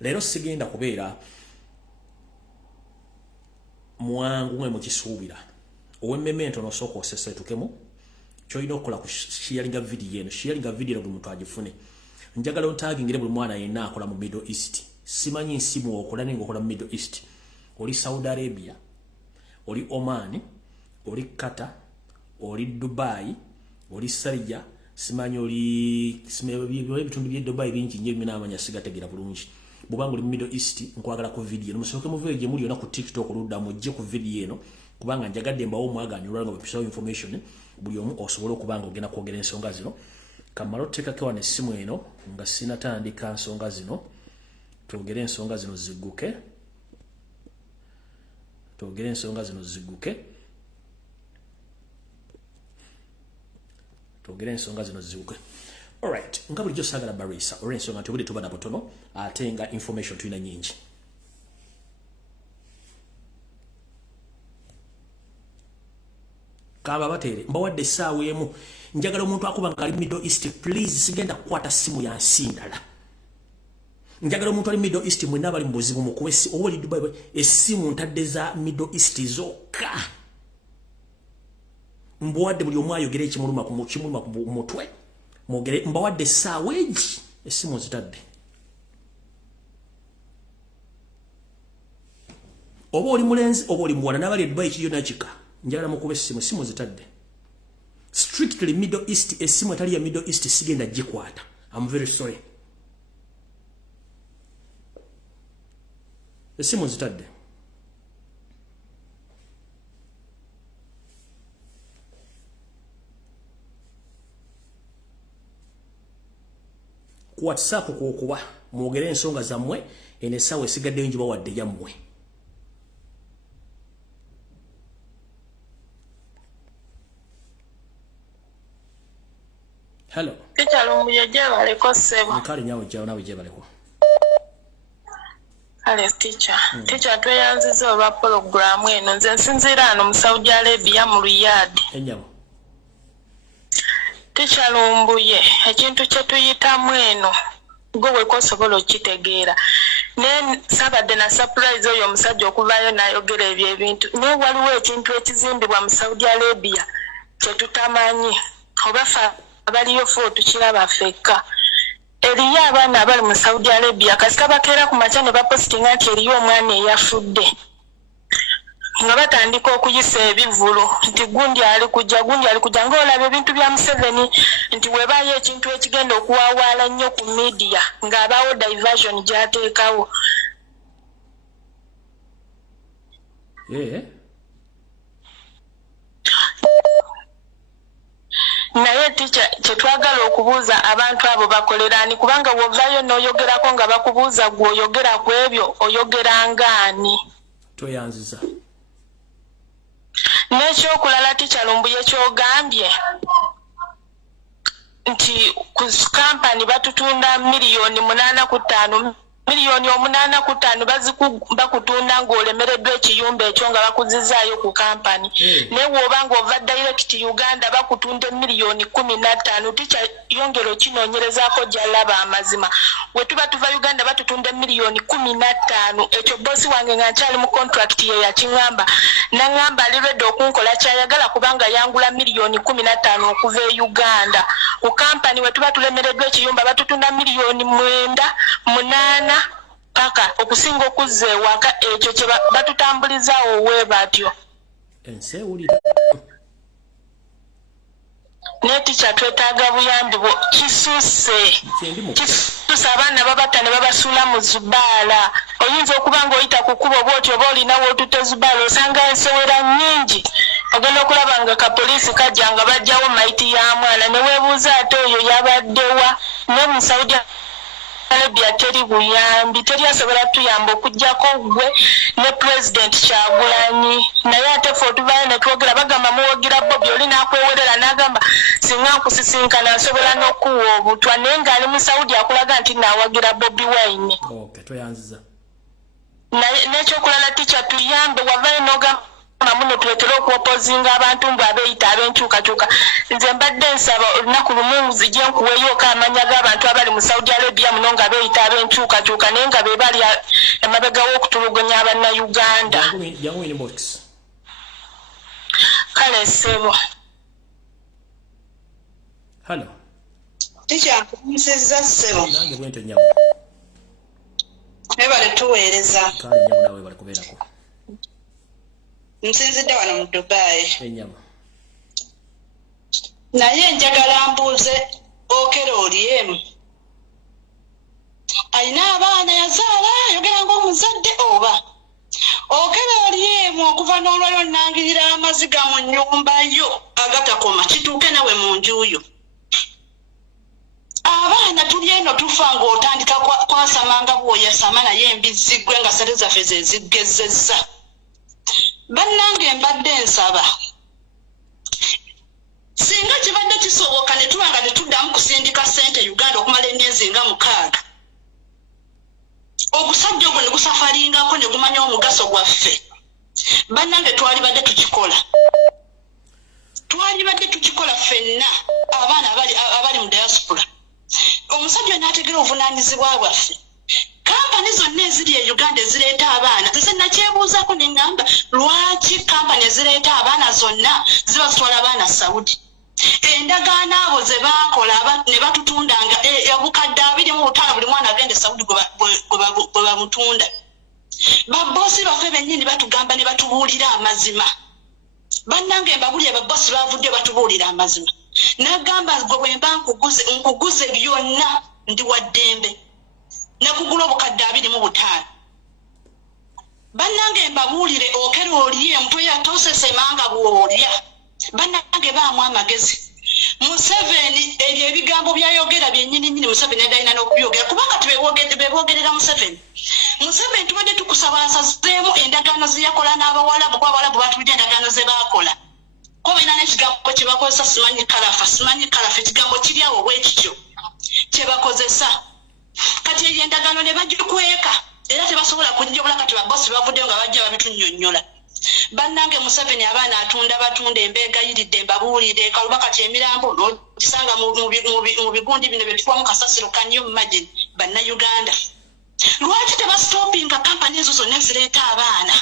Leero sigenda kubeera mwangu mwe mukisuubira. Owemmemento nosooka oseseetukemu. Kyolina okukola ku sharinga video eno. Sharinga video buli muntu agifune. Njagala ontagingire buli mwana yenna akola mu Middle East. Simanyi nsimu okola nenga okola mu Middle East. Oli Saudi Arabia, oli Oman, oli Qatar, oli Dubai, oli Sarija, simanyi oli ebitundu bye Dubai bingi nnyo bimina amanya sigategeera bulungi. Bubanga oli mu Middle East nkwagala ku video eno. Musooke muveeyo gye muli yonna ku TikTok oludda mujje ku video eno kubanga njagadde mbawo omwagaanyi olwanga bapisawo information buli omu osobola okubanga ogenda kwogera ensonga zino. Kamala oteekako wano essimu eno nga sinatandika nsonga zino. Twogere ensonga zino zigguke. Twogere ensonga zino zigguke. Twogere ensonga zino zigguke. Alright, nga bulijjo saagala barisa olw'ensonga nti obudde tuba na butono ate nga information tulina nyingi. Kaba batere mbawadde essaawa emu. Njagala omuntu akuba nga ali Middle East, please sigenda kukwata simu ya nsindala. Njagala omuntu ali Middle East mwenna bali mu buzibu mukuwe oba oli Dubai essimu ntadde za Middle East zokka. Mbawadde buli omu ayogera ekimuluma ku mutwe. Mwogere mbawadde essaawa egi essimu zitadde. Oba oli mulenzi oba oli muwala n'abali e Dubai kiriyo nakika. Njagala mukuba essimu zitadde. Strictly Middle East, essimu etali ya Middle East sigenda gikwata. I'm very sorry. Essimu zitadde. Ku WhatsApp kwokuba mwogere ensonga zammwe eno essaawa esigaddeyo ngibawadde yammwe. Hello. Teacher Lumbuye jebaleko sebo. Nkale nyawe jao nawe jebaleko. Ale teacher. Teacher tweyanziza olwa program eno nze nsinzira ano mu Saudi Arabia mu Riyadh. Enyawo. Teacher Lumbuye ekintu kye tuyitamu eno gwe kosobola okitegeera. Ne sabadde na surprise oyo omusajja okuvaayo n'ayogera ebyo ebintu. Ne waliwo ekintu ekizimbibwa mu Saudi Arabia kye tutamanyi oba abaliyo fo tukiraba fekka. Eriyo abaana abali mu Saudi Arabia kasita bakeera ku makya ne bapostinga nti eriyo omwana eyafudde. Nga batandika okuyisa ebivulu nti gundi ali kujja ng'olaba ebintu bya Museveni nti weebaayo ekintu ekigenda okuwaawaala nnyo ku media ng'abaawo diversion gy'ateekawo. Naye teacher kyetwagala okubuuza abantu abo bakolerani kubanga wovaayo n'oyogerako nga bakubuuza gwe oyogera ku ebyo oyogera ngaani. Toyanziza. N'ekyokulala teacher Lumbuye kyogambye nti ku kampani batutunda miliyoni 8.5 miliyoni 8.5 bakutunda ng'olemereddwa ekiyumba ekyo nga bakuzizaayo ku kampani. Naye bw'oba ng'ova direct Uganda bakutunda miliyoni 15. Teacher yongera okinoonyerezaako gy'alaba amazima. We tuba tuva Uganda batutunda miliyoni 15. Ekyo bossi wange nga nkyali mu contract ye yakiŋŋamba. Naŋŋamba ali ready okunkola kyayagala kubanga yangula miliyoni 15 okuva e Uganda. Ku kampani we tuba tulemereddwa ekiyumba batutunda miliyoni 9, 8 paka okusinga okuzza ewaka ekyo kye batutambulizaawo we batyo. Ensi ewulira. Ne teacher twetaaga buyambi kisuuse abaana babata ne babasuula mu zubaala. Oyinza okuba ng'oyita ku kkubo bw'otyo oba olinawo otutte zubaala osanga ensowera nnyingi. Ogenda okulaba nga kapoliisi kajja nga bajjawo mayiti ya mwana ne weebuuza ate oyo yabaddewa. Ne mu Saudi Arabia teri buyambi, teri asobola tuyamba okuggyako gwe ne President Kyagulanyi. Naye ate ffe otuvaayo ne twogera bagamba muwogira Bobi oli n'akwewerera n'agamba singa nkusisinkana nsobola n'okuwa obutwa naye ng'ali mu Saudi akulaga nti naawagira Bobi Wine. Toyanziza. N'ekyokulala teacher tuyambe wavaayo n'ogamba muno tuletera okuopozinga abantu mbu abeeyita ab'enkyukakyuka. Nze mbadde nsaba olunaku lumu zijje nkuweeyo amanya g'abantu abali mu Saudi Arabia muno nga beeyita ab'enkyukakyuka naye nga be bali emabega w'okutulugunya Abannayuganda. Kale ssebo. Hello. Teacher, nkusizza ssebo. Nange bwentyo nnyabo. Ebale tuweereza. Kale nnyabo nawe bali kubeerako. Nsinzidde wano mu Dubai. Ennyabo. Naye njagala mbuuze Okera Eyo. Alina abaana yazaala ayogera ng'omuzadde oba. Okera Eyo okuva n'olwayo nnangirira amaziga mu nnyumba yo agatakoma kituuke nawe mu nju yo. Abaana tuli eno tufa ng'otandika kwasamanga bw'oyasama naye embizzi ggwe nga sente zaffe ze ziggezezza. Bannange mbadde nsaba. Singa kibadde kisoboka ne tuba nga tetuddamu kusindika ssente Uganda okumala emyezi nga 6. Ogusajja ogwo ne gusafaringako ne gumanya omugaso gwaffe. Bannange twalibadde tukikola. Twalibadde tukikola ffenna abaana abali mu diaspora. Omusajja n'ategeera obuvunaanyizibwa bwaffe. Kampani zonna eziri e Uganda ezireeta abaana nze nakyebuuzaako ne ngamba lwaki kampani ezireeta abaana zonna ziba zitwala abaana Saudi. Endagaano abo ze baakola ne batutundanga obukadde 25 buli mwana agende Saudi gwe bamutunda. Babosi baffe bennyini batugamba ne batubuulira amazima. Bannange mbabulire babosi baavudde batubuulira amazima. Nagamba gwe bwe mba nkuguze byonna ndi wa ddembe. Nakugula obukadde 25. Bannange mbabuulire Okera Eyo mutwe yatosesemanga bw'olya. Bannange baamu amagezi. Museveni ebyo ebigambo byayogera byennyini Museveni adalina n'okubyogera kubanga beebogerera Museveni. Museveni tubadde tukusaba asazeemu endagaano ze yakola n'Abawalabu kuba Abawalabu batulidde endagaano ze baakola. Ko balina n'ekigambo kye bakozesa simanyi kalafa ekigambo kiri awo bwekityo kye bakozesa. Kati eyo endagaano ne bagikweka era tebasobola kujjobula kati babosi bavuddeyo nga bajja babitunnyonnyola. Bannange Museveni abaana batunda embeega yiridde mbabuulire kaluba kati emirambo n'okisanga mu bigundi bino bye tukubamu kasasiro can you imagine Bannayuganda. Lwaki tebasitopinga kampani ezo zonna ezireeta abaana?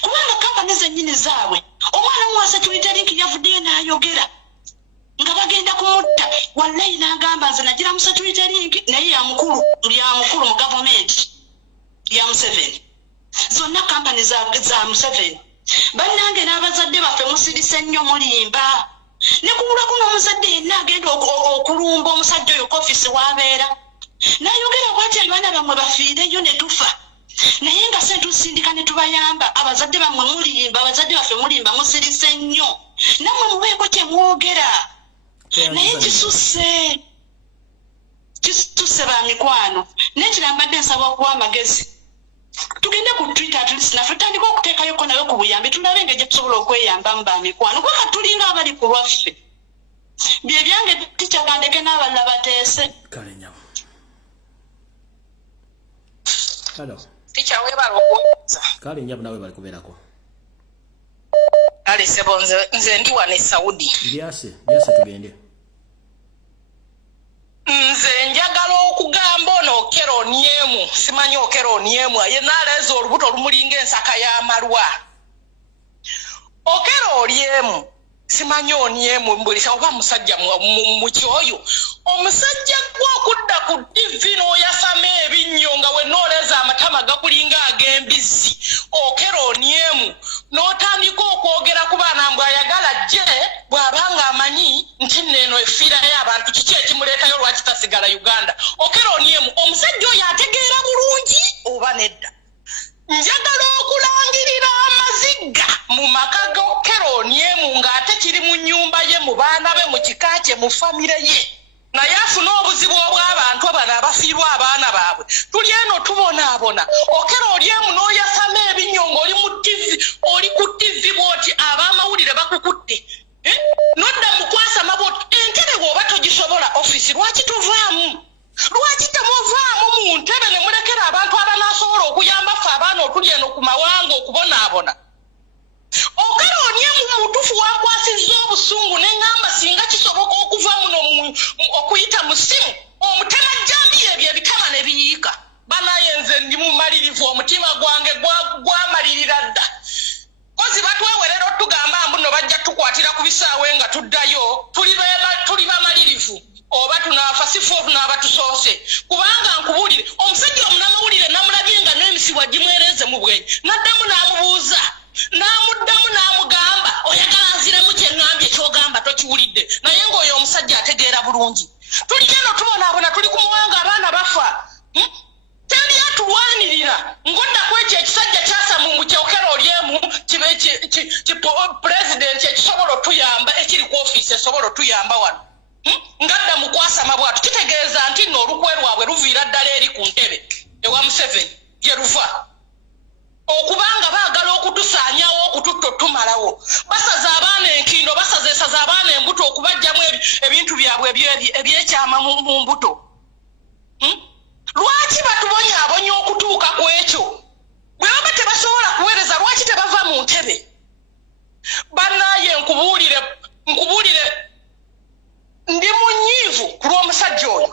Kubanga kampani zennyini zaabwe omwana mu security link yavuddeyo n'ayogera nga bagenda kumutta. Wallahi n'agamba nze nagira mu security link naye ya mukulu mu gavumenti ya Museveni. Zonna kampani za Museveni. Bannange n'abazadde baffe musirise nnyo mulimba. Ne kubulako n'omuzadde yenna agenda okulumba omusajja oyo kofisi w'abeera. N'ayogera bw'ati abaana bammwe bafiireyo ne tufa. Naye nga se tusindika ne tubayamba abazadde bammwe mulimba abazadde baffe mulimba musirise nnyo. Nammwe mubeeko kye mwogera. Naye kisusse ba mikwano. N'ekirambadde nsaba okuwa amagezi. Tugende ku Twitter at least naffe tutandika okuteekayoko nayo ku buyambi tulabe engeri gye tusobola okweyambamu ba mikwano kubanga tulinga abali ku lwaffe. Bye byange Teacher Kandeke n'abalala bateese. Kale nnyabo. Hello. Teacher weebala okuwuliza. Kale nnyabo nawe bali kubeerako. Kale ssebo nze ndi wano e Saudi. Byase tugende. Nze njagala okugamba ono Okera Eyo simanyi Okera Eyo ye n'aleeza olubuto olumulinga ensaka y'amalwa. Okera Eyo simanyi Eyo mbulisa oba musajja mu kyoyo omusajja gw'okudda ku TV n'oyasama ebinnyo nga we n'oleeza amatama gakulinga ag'embizzi. Okera Eyo n'otandika okwogera ku baana mbu ayagala gye bw'abanga amanyi nti nneeno efiirayo abantu kiki ekimuleetayo lwaki tasigala Uganda. Okera Eyo omusajja oyo ategeera bulungi oba nedda. Njagala okulangirira amaziga mu maka ga Okera Eyo ng'ate kiri mu nnyumba ye mu baana be mu kika kye mu famire ye. Naye afuna obuzibu obw'abantu bano abafiirwa abaana baabwe. Tuli eno tubonaabona. Okera Eyo n'oyasama ebinnyo ng'oli mu TV, oli ku TV bw'oti ab'amawulire bakukutte. Nodda mu kwasama bw'oti entebe bw'oba togisobola ofisi lwaki tovaamu? Lwaki temuvaamu mu ntebe ne mulekera abantu abanaasobola okuyamba ffe abaana otuli eno ku mawanga okubonaabona? mumanyirivu omutima gwange gwamalirira dda kozi batwewerera otugamba mbuno bajja tukwatira ku bisaawe nga tuddayo tuli bamalirivu oba tunaafa sifu tunaabatusoose kubanga nkubulire omusajja omunamawulire namulabye nga n'emisiwa gimwereze mu bwenyi naddamu n'amubuuza n'amuddamu n'amugamba oyagala nziremu kye ŋŋambye ky'ogamba tokiwulidde naye ng'oyo omusajja ategeera bulungi tuli eno tubonaabona tuli ku muwanga abaana bafa teri atulwanirira ngoddaku ekyo ekisajja kyasamumbu kyokera olyemu kibe pulezidenti ekisobola otuyamba ekiri ku ofiisi esobola otuyamba wano ngadda mu kwasama bwatu kitegeeza nti nno olukwe lwabwe luviira ddala eri ku ntebe ewa Museveni gye luva okubanga baagala okutusaanyawo okututta tumalawo basaza abaana enkindo basazeesaza abaana embuto okubajjamu ebintu byabwe ebyekyama mu mbuto lwaki batubonyaabonya okutuuka ku ekyo bwe baba tebasobola kuweereza lwaki tebava mu ntebe bannaaye nkubuulire ndi munyiivu ku lw'omusajja oyo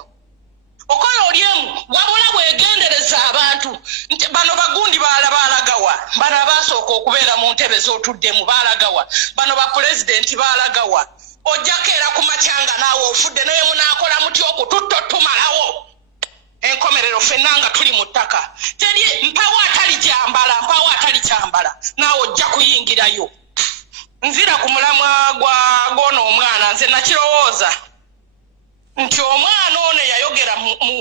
okola olyemu wabula bwegendereza abantu nti bano bagundi baalagawa bano abasooka okubeera mu ntebe z'otuddemu baalagawa bano bapulezidenti baalagawa ojjako era ku makyanga naawe ofudde naye munaakola muti okututta tumalawo enkomerero ffenna nga tuli mu ttaka teri mpawo atali kyambala naawe ojja kuyingirayo nzira ku mulamwa gw'ono omwana nze nakirowooza nti omwana ono yayogera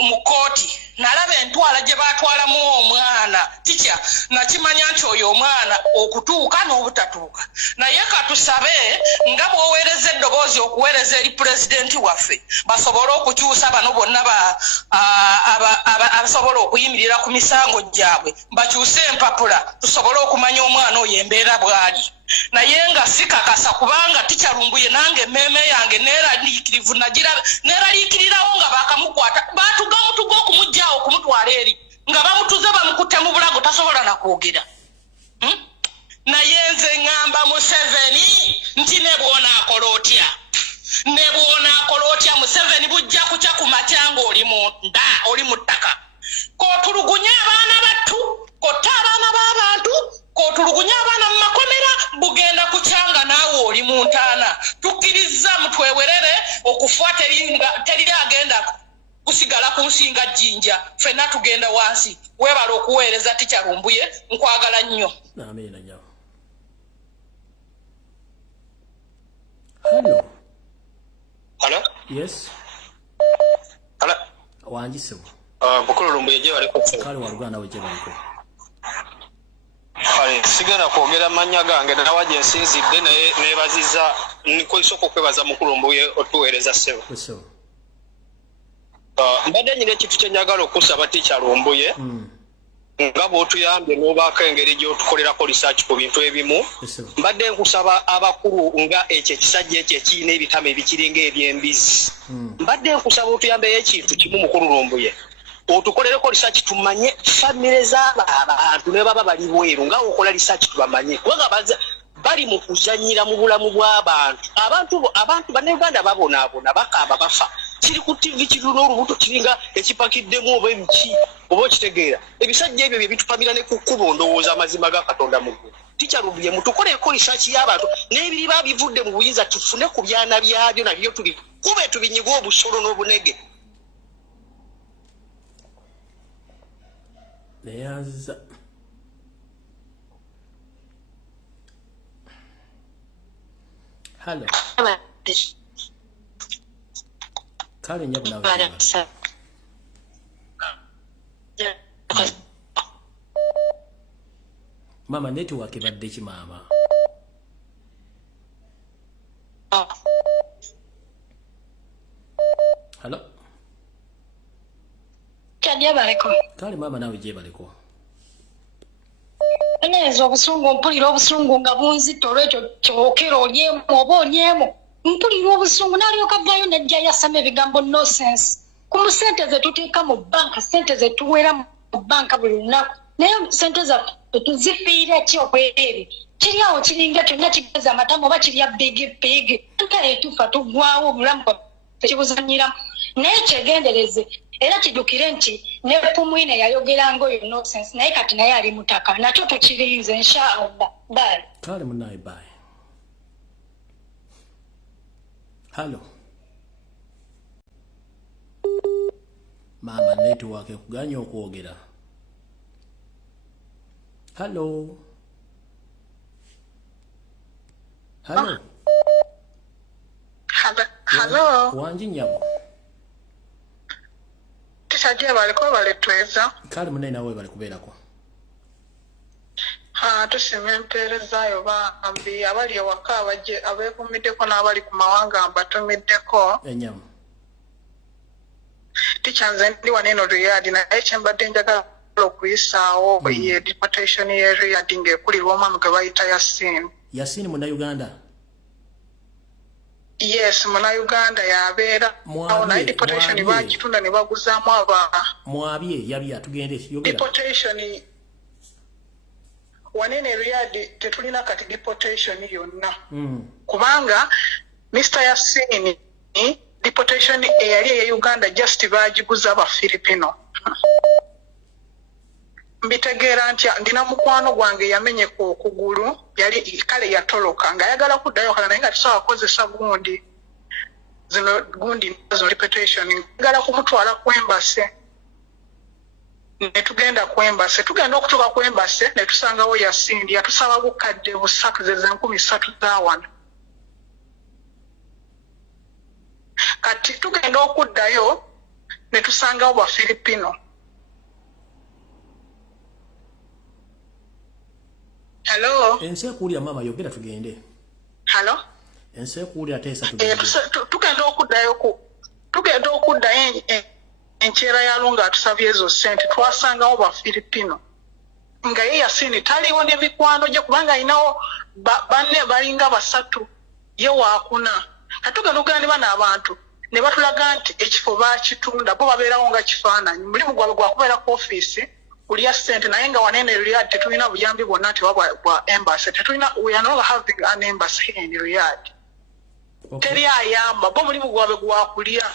mu kooti nalaba entwala gye baatwalamu omwana tikya nakimanya nti oyo omwana okutuuka n'obutatuuka naye katusabe nga bw'oweereza eddoboozi okuweereza eri pulezidenti waffe basobole okukyusa bano bonna abasobola okuyimirira ku misango gyabwe bakyuse empapula tusobole okumanya omwana oyo embeera bw'ali naye nga sikakasa kubanga tikya Lumbuye nange emmeeme yange neeraliikirivu neeraliikirirawo nga bakamukwata baatugamutuga okumuggyaawo okumutwala eri nga bamutuze bamukutte mu bulago tasobola nakwogera naye nze ŋŋamba Museveni nti ne bw'onaakola otya Museveni bujja kukya ku matyanga oli mu ttaka kootulugunya abaana battu kotta abaana b'abantu kootulugunya abaana mu makomera bugenda kukyanga naawe oli mu ntaana tukkiriza mutwewerere okufa teriri agenda kusigala ku nsinga jjinja ffenna tugenda wansi weebala okuweereza tikya Lumbuye nkwagala nnyo amiina nyawo Hello? Yes. Hello? Wanjisebo. Bukulu Lumbuye gye baliko. Kale waluganda we gye baliko. Kale sigenda kwogera mannya gange nawa gye nsinzidde naye neebaziza nkwesooka okwebaza mukulu Lumbuye otuweereza ssebo. Ssebo. Mbadde nyina ekintu kye njagala okusaba tikya Lumbuye nga bw'otuyambye n'obaako engeri gy'otukolerako research ku bintu ebimu mbadde nkusaba abakulu nga ekyo ekisajja ekyo ekirina ebitama ebikiringa eby'embizi mbadde nkusaba otuyambeyo ekintu kimu mukulu Lumbuye otukolereko research tumanye famire z'abantu ne baba bali bweru nga okola research tubamanye kubanga bali mu kuzanyira mu bulamu bw'abantu abantu bannayuganda babonaabona bakaaba bafa kiri ku TV kiruna olubuto kiringa ekipakiddemu oba ebiki oba okitegeera ebisajja ebyo bye bitupamira ne ku kkubo ndowooza amazima ga Katonda mu ggulu tikya Lumbuye mutukoleko research y'abantu n'ebiriba bivudde mu buyinza tufune ku byana byabyo nabyo kube tubinyiga obusolo n'obunege Neyaza Hello. Kale nnyo bunawe. Mama network ebadde ki maama? Hello. Kya baliko. Kale mama nawe gye baliko. Enezo obusungu mpulira obusungu nga bunzito olwekyo kyokera olyemu oba olyemu mpulira obusungu n'alyoka avaayo najja yasama ebigambo nonsense ku sente ze tuteeka mu banka sente ze tuweera mu banka buli lunaku naye sente zaffe tuzifiira ki okwereere kiri awo kiringa kyonna kigeza amatamu oba kirya bigi ntale tufa tugwawo obulamu tekibuzanyiramu naye kyegendereze era kijukire nti ne Pumwine yayogeranga oyo nonsense naye kati naye ali mutaka nakyo tukirinze inshallah bye kale munaye bye hello mama network ekuganya okwogera hello hello hello wanji nyabo tisajja baliko baletweza kale munaye nawe bali kubeerako tusima empeerezaayo bambi abali ewaka abeekumiddeko n'abali ku mawanga mbatumiddeko enyamu tikyanze ndi wano eno Riyadi naye kyembadde njagala okuyisaawo ye deportation ye Riyadi ng'ekulirwa omwami gwe bayita Yasin Munnayuganda yes Munnayuganda yabeera awo naye deportation bagitunda ne baguzaamu mwabye yabya tugende yogera deportation wanene Riyadi tetulina kati deportation yonna kubanga Mr. Yasin deportation eyali eya Uganda just bagiguza aba Filipino mbitegeera ntya ndina mukwano gwange yamenye ku okugulu yali kale yatoloka nga ayagala kuddayo kala naye nga tusobola kukozesa gundi zino deportation ngala kumutwala ku embase ne tugenda ku embase tugenda okutuuka ku embase ne tusangawo Yasin yatusaba bukadde busatu ze 13,000 za wano kati tugenda okuddayo ne tusangawo ba Filipino hello ensekulya mama yogera tugende hello ensekulya tesa tugende tugenda okuddayo enkyera ya lunga atusabye ezo sente twasangawo ba Filipino nga ye Yasin taliwo ne mikwano gye kubanga ayinawo banne balinga basatu ye waakuna katugenda okugenda ne bano abantu ne batulaga nti ekifo bakitunda bo babeerawo nga kifaananyi mulimu gwabwe gwakubeera ku ofiisi kulya ssente naye nga wanene Riyadi tetulina buyambi bwonna nti bwa embassy tetulina we are not having an embassy in Riyadi teri ayamba bo mulimu gwabwe gwakulya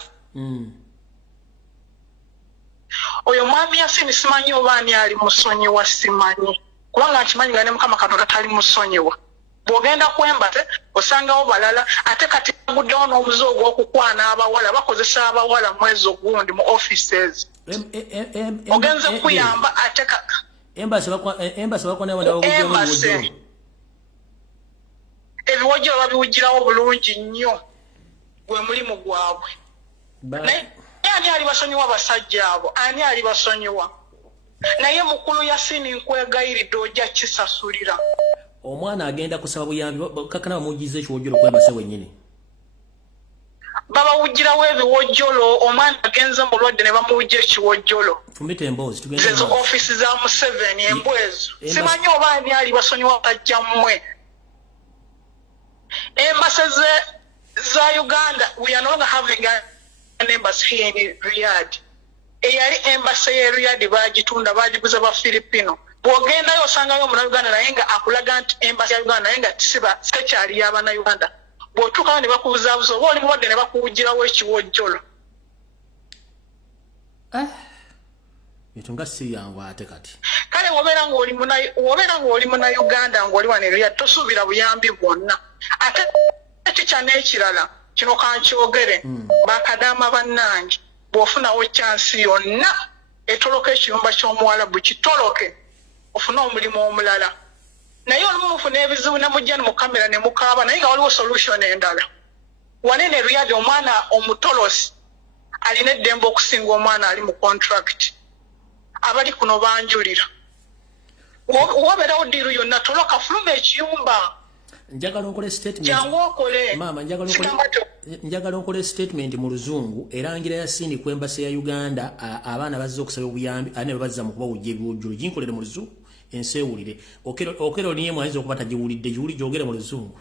oyo mwami Yasin simanyi oba ani ali musonyiwa simanyi kubanga nkimanyi nga ne Mukama Katonda tali musonyiwa bw'ogenda ku embassy osangawo balala ate kati guddewo n'omuze ogw'okukwana abawala bakozesa abawala mwezi ogundi mu offices ogenze kuyamba ate embassy bakwana wanda embassy ebiwojjolo babiwujjirawo bulungi nnyo gwe mulimu gwabwe naye ani ali basonyiwa basajja abo ani ali basonyiwa naye mukulu Yasin nkwegayiridde ojja kisasulira omwana agenda kusaba buyambi kakana bamugize ekiwojjolo kwembase wennyini babawujjirawo ebiwojjolo omwana agenze mulwadde ne bamuwujja ekiwojjolo fumita emboozi tugende ezo office za Museveni embwezo simanyi oba ani ali basonyiwa tajja mmwe embassy za Uganda we are no longer having an embassy here in Riyadh eyali embassy ye Riyadh bagitunda bagiguza ba Filipino bw'ogendayo osangayo Munnayuganda naye nga akulaga nti embassy ya Uganda naye nga tisiba sekyali y'Abannayuganda bw'otuukayo ne bakubuzaabuza oba oli mulwadde ne bakuwujjirawo ekiwojjolo etunga si yangu ate kati kale wobeera ng'oli Munnayuganda ng'oli wano Riyadh tosuubira buyambi bwonna ate ekikya n'ekirala kino kankyogere bakadaama bannange bw'ofunawo kyansi yonna etoloka ekiyumba ky'Omuwarabu kitoloke ofune omulimu omulala naye olumu mufuna ebizibu ne mujja ne mu kamera ne mukaaba naye nga waliwo solution endala wanene Riyadh omwana omutolosi alina eddembe okusinga omwana ali mu contract abali kuno banjulira wabeerawo ddiiru yonna toloka fuluma ekiyumba njagala okole statement jangu okole mama njagala okole statement mu luzungu erangira Yasin ku embassy ya Uganda abaana bazze okusaba obuyambi ane babazza mu kubawujja ebiwujjulo ginkolere mu luzungu ensewulire okero niye mwayiza okuba tagiwulidde giwuli gyogere mu luzungu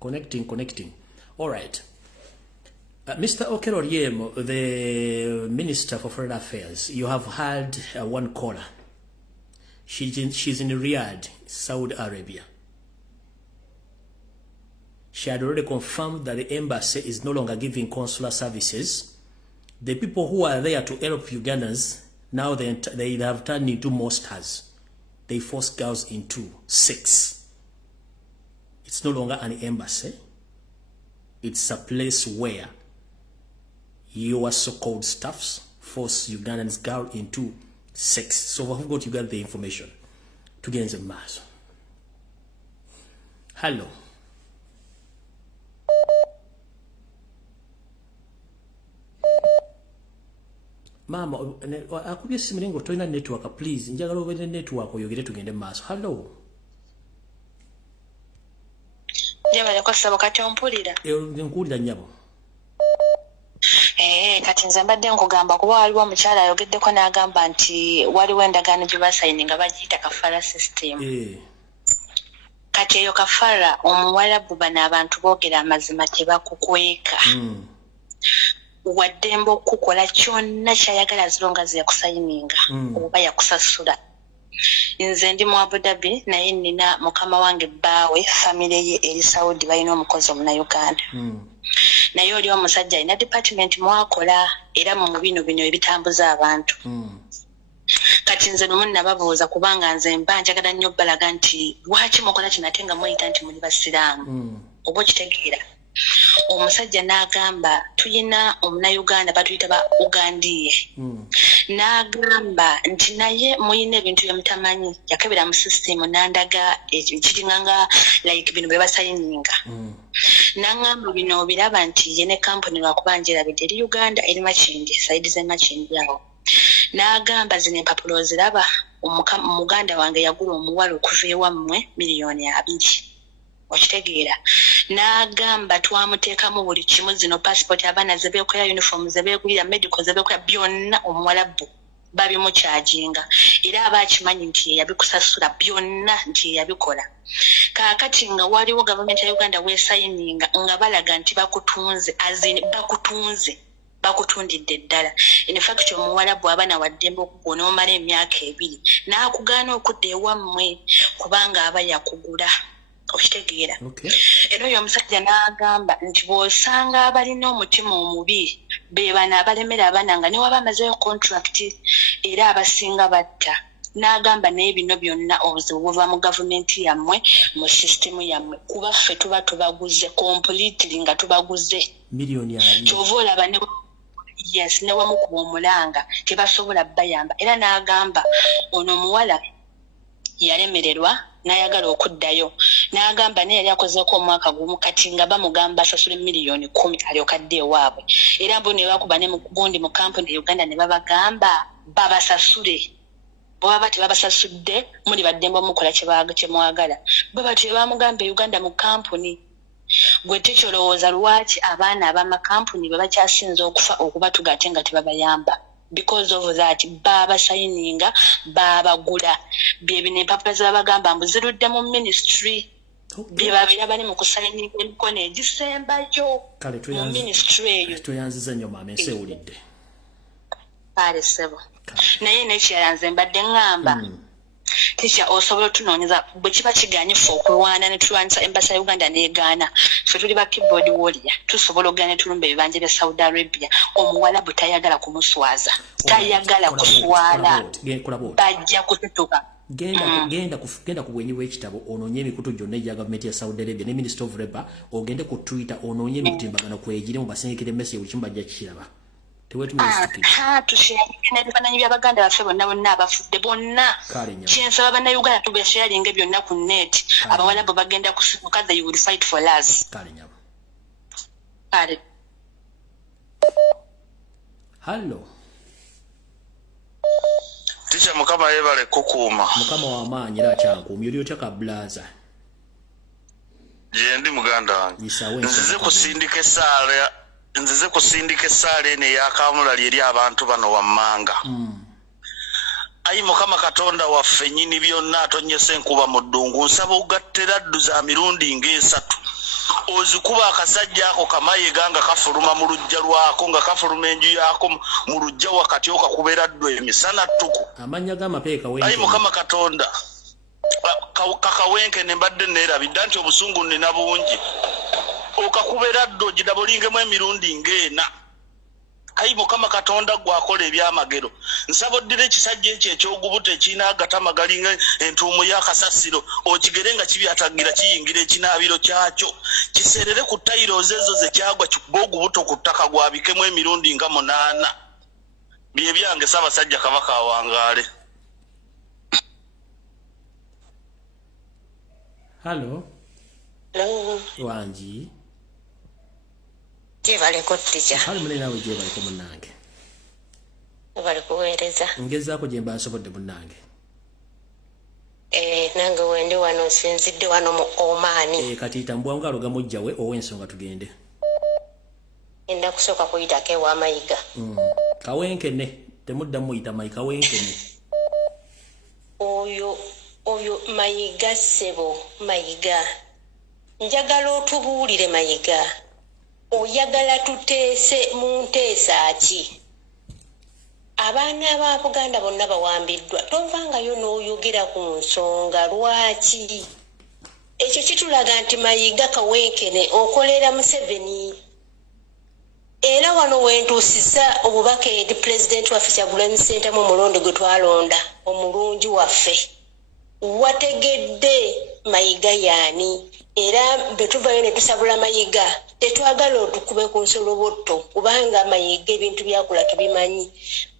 connecting all right. Mr. Okero Yemo, the Minister for Foreign Affairs, you have had one caller. She's in Riyadh, Saudi Arabia. she had already confirmed that the embassy is no longer giving consular services. The people who are there to help Ugandans, now they have turned into monsters. They force girls into sex. It's no longer an embassy. It's a place where your so-called staffs force Ugandans girl into sex. So I've got to get the information to get the mass. Hello. Mama, akubye simu toina network please. Njagala obere network oyogere tugende maaso. Hello. Njabala ko sabo kati ompulira. Nkulira nyabo. Kati nze mbadde nkugamba kuba waliwo omukyala ayogeddeko n'agamba nti waliwo endagaano gye basayininga bagiyita kafara system. Kati eyo kafara omuwalabu bano abantu boogera amazima tebakukweka. Waddemba okukola kyonna kyayagala zilonga ziyakusayininga oba yakusasula. Nze ndi mu Abu Dhabi naye nina mukama wange bbaawe famire ye eri Saudi balina omukozi Omunayuganda. Naye oli omusajja alina department mwakola era mu bino ebitambuza abantu. Kati nze lumu nababuuza kubanga nze mba njagala nnyo balaga nti lwaki mukola kino ate nga muyita nti muli basiraamu. Oba okitegeera. Omusajja n'agamba tuyina Omunayuganda batuyita ba Ugandiye. N'agamba nti naye muyina ebintu bye mutamanyi yakebera mu system n'andaga ekiringanga like bino bye basayininga. N'agamba bino biraba nti ye ne company lwakuba njerabidde eri Uganda eri Makindi saidi ze Makindi awo. N'agamba zino empapulo ziraba omuganda wange yagula omuwala okuva ewammwe $2,000,000. Okitegeera. N'agamba twamuteekamu buli kimu zino passport abaana ze beekola uniform ze beegulira medical ze beekola byonna omuwalabu babimukyajinga era abaakimanyi nti yabikusasula byonna nti yabikola. Kaakati nga waliwo gavumenti ya Uganda weesayininga nga balaga nti bakutunze azini bakutundidde ddala. In fact omuwalabu abaana waddemba okugona omala emyaka 2 n'akugaana okudda ewammwe kubanga aba yakugula. Okitegeera. Era oyo omusajja n'agamba nti bw'osanga abalina omutima omubi be bano abalemera abaana nga ne waba amazeyo contract era abasinga batta. N'agamba naye bino byonna obuzibu buva mu gavumenti yammwe mu system yammwe kuba ffe tuba tubaguze completely nga tubaguze $2,000,000. Kyova olaba ne yes ne wamukuba omulanga tebasobola bayamba. Era n'agamba ono omuwala yalemererwa n'ayagala okuddayo. N'agamba naye yali akozeeko omwaka gumu kati nga bamugamba asasule $10,000,000 alyoka adde ewaabwe. Era bo ne bakuba ne gundi mu kampuni e Uganda ne babagamba babasasule. Bo baba tebabasasudde muli baddemba omukola kye mwagala. Bo bati bamugamba e Uganda mu kampuni. Gwe tekyolowooza lwaki abaana ab'amakampuni bwe bakyasinza okufa okuba tugate nga tebabayamba. Because of that baba sayininga babagula byebine empapula zabagamba mbuzirudde mu ministry byebabira bali mu kusayininga emikono egisemba yo mu ministry eyo. Tuyanziza nnyo maama ensewulidde. Kale sebo naye nekyalanze mbadde ngamba Teacher osobola otunoonyeza bwe kiba kiganyifu okulwana ne tulwanyisa embasa ya Uganda n'egaana. Ffe tuli ba keyboard warrior tusobola okugaana ne tulumba ebibanja bya Saudi Arabia. Omuwalabu tayagala kumuswaza, tayagala kuswala, bajja kututuka. Genda ku bwenyi bw'ekitabo onoonye emikutu gyonna egya gavumenti ya Saudi Arabia ne Minister of Labour, ogende ku Twitter onoonye emitimbagano kwegire mu basengekere emmesi buli kimu bajja kikiraba. Tusharinga ebifaananyi by'Abaganda baffe bonna abafudde bonna. Kyensaba bannayuganda tubesharinga byonna ku net. Abawalabu bagenda kusimuka, they will fight for us. Kale. Hello. Teacher mukama yebale kukuuma. Mukama wa maanyi era akyankuumya oli otya ka blaza. Je ndi muganda wange. Nzize kusindika essaala eno eyakamulali eri abantu bano wammanga. Ayi mukama Katonda waffe nnyini byonna atonyese enkuba mu ddungu, nsaba ogattera addu za mirundi ng'esatu. Ozikuba akasajja ako kamayiga nga kafuluma mu lujja lwako, nga kafuluma enju yako mu lujja wakati okakubeera addu emisana ttuku. Amannya g'amapeeka wenke. Ayi mukama Katonda kakawenke ne mbadde neerabidde nti obusungu nnina bungi. okakubera ddoji dabolingemu emirundi ng'ena. Ayi Mukama Katonda gwakola ebyamagero. Nsaba oddire ekisajja ekyo ekyogubuto ekirina agatama galinga entuumu y'akasasiro okigere nga kibyatagira kiyingira ekinaabiro kyakyo. Kiserere ku tayirozi ezo ze kyagwa kikuba ogubuto ku ttaka gwabikemu emirundi nga 8. Bye byange Ssaabasajja Kabaka awangaale. Hello. Wanji. Jebale kotija. Hali mule nawe jebale ko munange. Bali kuweereza. Ngezaako gye mba nsobodde munange. Nange wende wano sinzidde wano mu Omaani. Kati tambwa ngalo gamujjawe ow'ensonga tugende. Enda kusooka kuyitako ewa Mayiga. Kawenkene temudda muyita Mayiga kawenkene. Oyo Mayiga ssebo Mayiga. Njagala otubuulire Mayiga. Oyagala tuteese mu nteesa ki? Abaana ba Buganda bonna bawambiddwa. Tovangayo n'oyogera ku nsonga lwaki? Ekyo kitulaga nti Mayiga kawenkene okolera Museveni. Era wano wentuusisa obubaka eri Pulezidenti waffe Kyagulanyi Ssentamu omulonde gwe twalonda omulungi waffe. Wategedde Mayiga yaani. Era betuvayo ne tusabula Mayiga tetwagala otukube ku nsolobotto kubanga Mayiga ebintu byakula tubimanyi.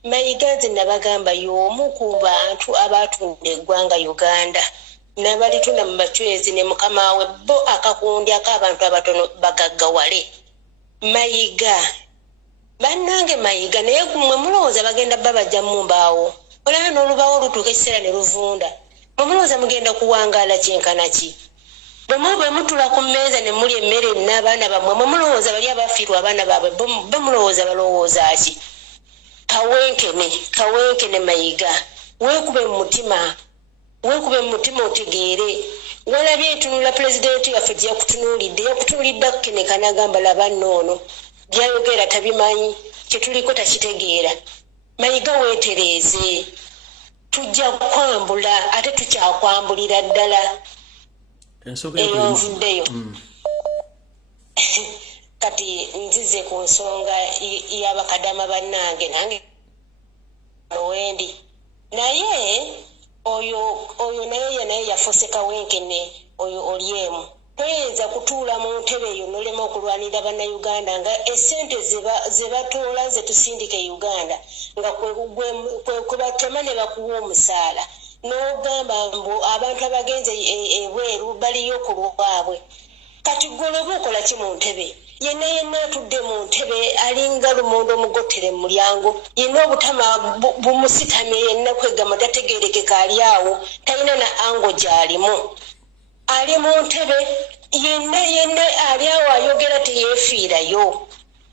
Mayiga nze nabagamba y'omu ku bantu abatunda eggwanga Uganda n'abalitunda mu bacwezi ne mukama we bo akakundi ak'abantu abatono bagaggawale. Mayiga bannange Mayiga naye gumwe mulowooza bagenda babajja mu mbaawo olaba n'olubaawo olutuuka ekiseera ne luvunda mulowooza mugenda kuwangaala kyenkana ki? Bwe mutula ku mmeeza ne muli emmere n'abaana bammwe mwe mulowooza bali abafiirwa abaana baabwe be mulowooza balowooza ki? Kawenkene Mayiga weekube mu mutima otegeere. Walabye entunula Pulezidenti yaffe gye yakutunuulidde Kenneka n'agamba laba nnoono byayogera tabimanyi kyetuliko takitegeera. Mayiga weetereeze tujja kwambula ate tukyakwambulira ddala. Eyo nvuddeyo. Kati nzize ku nsonga y'abakadama bannange nange wendi naye oyo naye yafuuse kawenkene oyo olyemu. Toyinza kutuula mu ntebe eyo n'olema okulwanira bannayuganda nga essente ze batoola ze tusindika e Uganda nga kwe batema ne bakuwa omusaala n'ogamba mbu abantu abagenze ebweru baliyo ku lwabwe. Kati gwe oba okola ki mu ntebe? Yenna atudde mu ntebe alinga lumondo omugottere mu mulyango yenna obutama bumusitamye yenna kwegama tategeerekeka ali awo talina na ango gy'alimu. Ali mu ntebe yenna ali awo ayogera teyeefiirayo.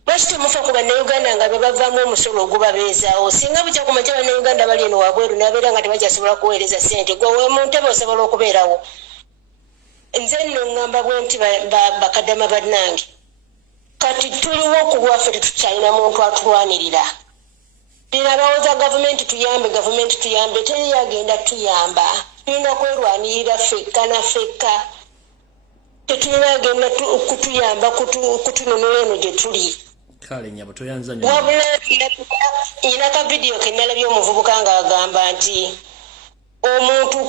Lwaki temufa ku bannayuganda nga bebavaamu omusolo ogubabeezaawo? Singa bukya ku makya bannayuganda bali eno wabweru n'abeera nga tebakyasobola kuweereza ssente gwe we mu ntebe osobola okubeerawo. Nze nno ŋŋamba bwe nti bakadama bannange kati tuliwo ku lwaffe tetukyalina muntu atulwanirira. Bina bawooza gavumenti tuyambe teri yagenda tuyamba. Tulina kwerwanirira ffekka na ffekka. Tetulina agenda kutuyamba kutununula eno gye tuli. Kale nyabo toyanza nnyo. Wabula nyina ka vidiyo ke nalabye omuvubuka ng'agamba nti omuntu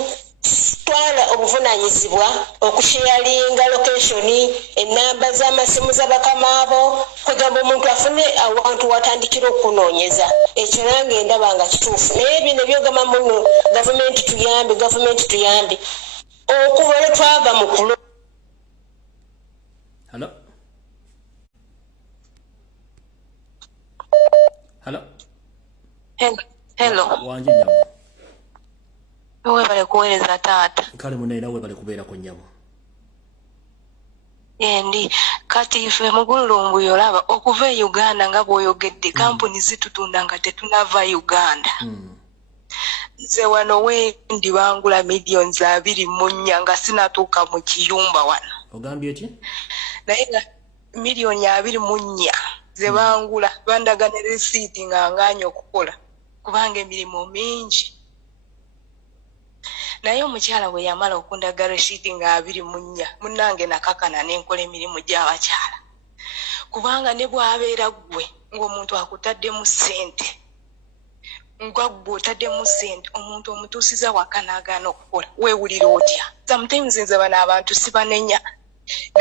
twala obuvunaanyizibwa okusheyalinga lokeshoni ennamba z'amasimu z'abakama abo kwegamba omuntu afune awantu watandikira okunoonyeza. Ekyo nange ndaba nga kituufu naye bino byogamba muno gavumenti tuyambe okuva lwe twava mu kulo. Hello. Wanji nyabo. Webale kuweereza taata. Kale munaera webale kubeerako nnyabo. Ndi kati ife mu Lumbuye olaba okuva e Uganda nga bw'oyogedde kampuni zitutunda nga tetunava Uganda. Nze wano wendi bangula millions 24 nga sinatuuka mu kiyumba wano. Ogambye ki? Naye nga millions 24 ze bangula bandaga ne receipt nga nganya okukola kubanga emirimu mingi. naye omukyala we yamala okundaga resiiti nga 24 munnange nakakana n'enkola emirimu gy'abakyala kubanga ne bw'abeera ggwe ng'omuntu akutaddemu ssente nga ggwe otaddemu ssente omuntu omutuusiza waka n'agaana okukola weewulira otya sometimes nze bano abantu sibanenya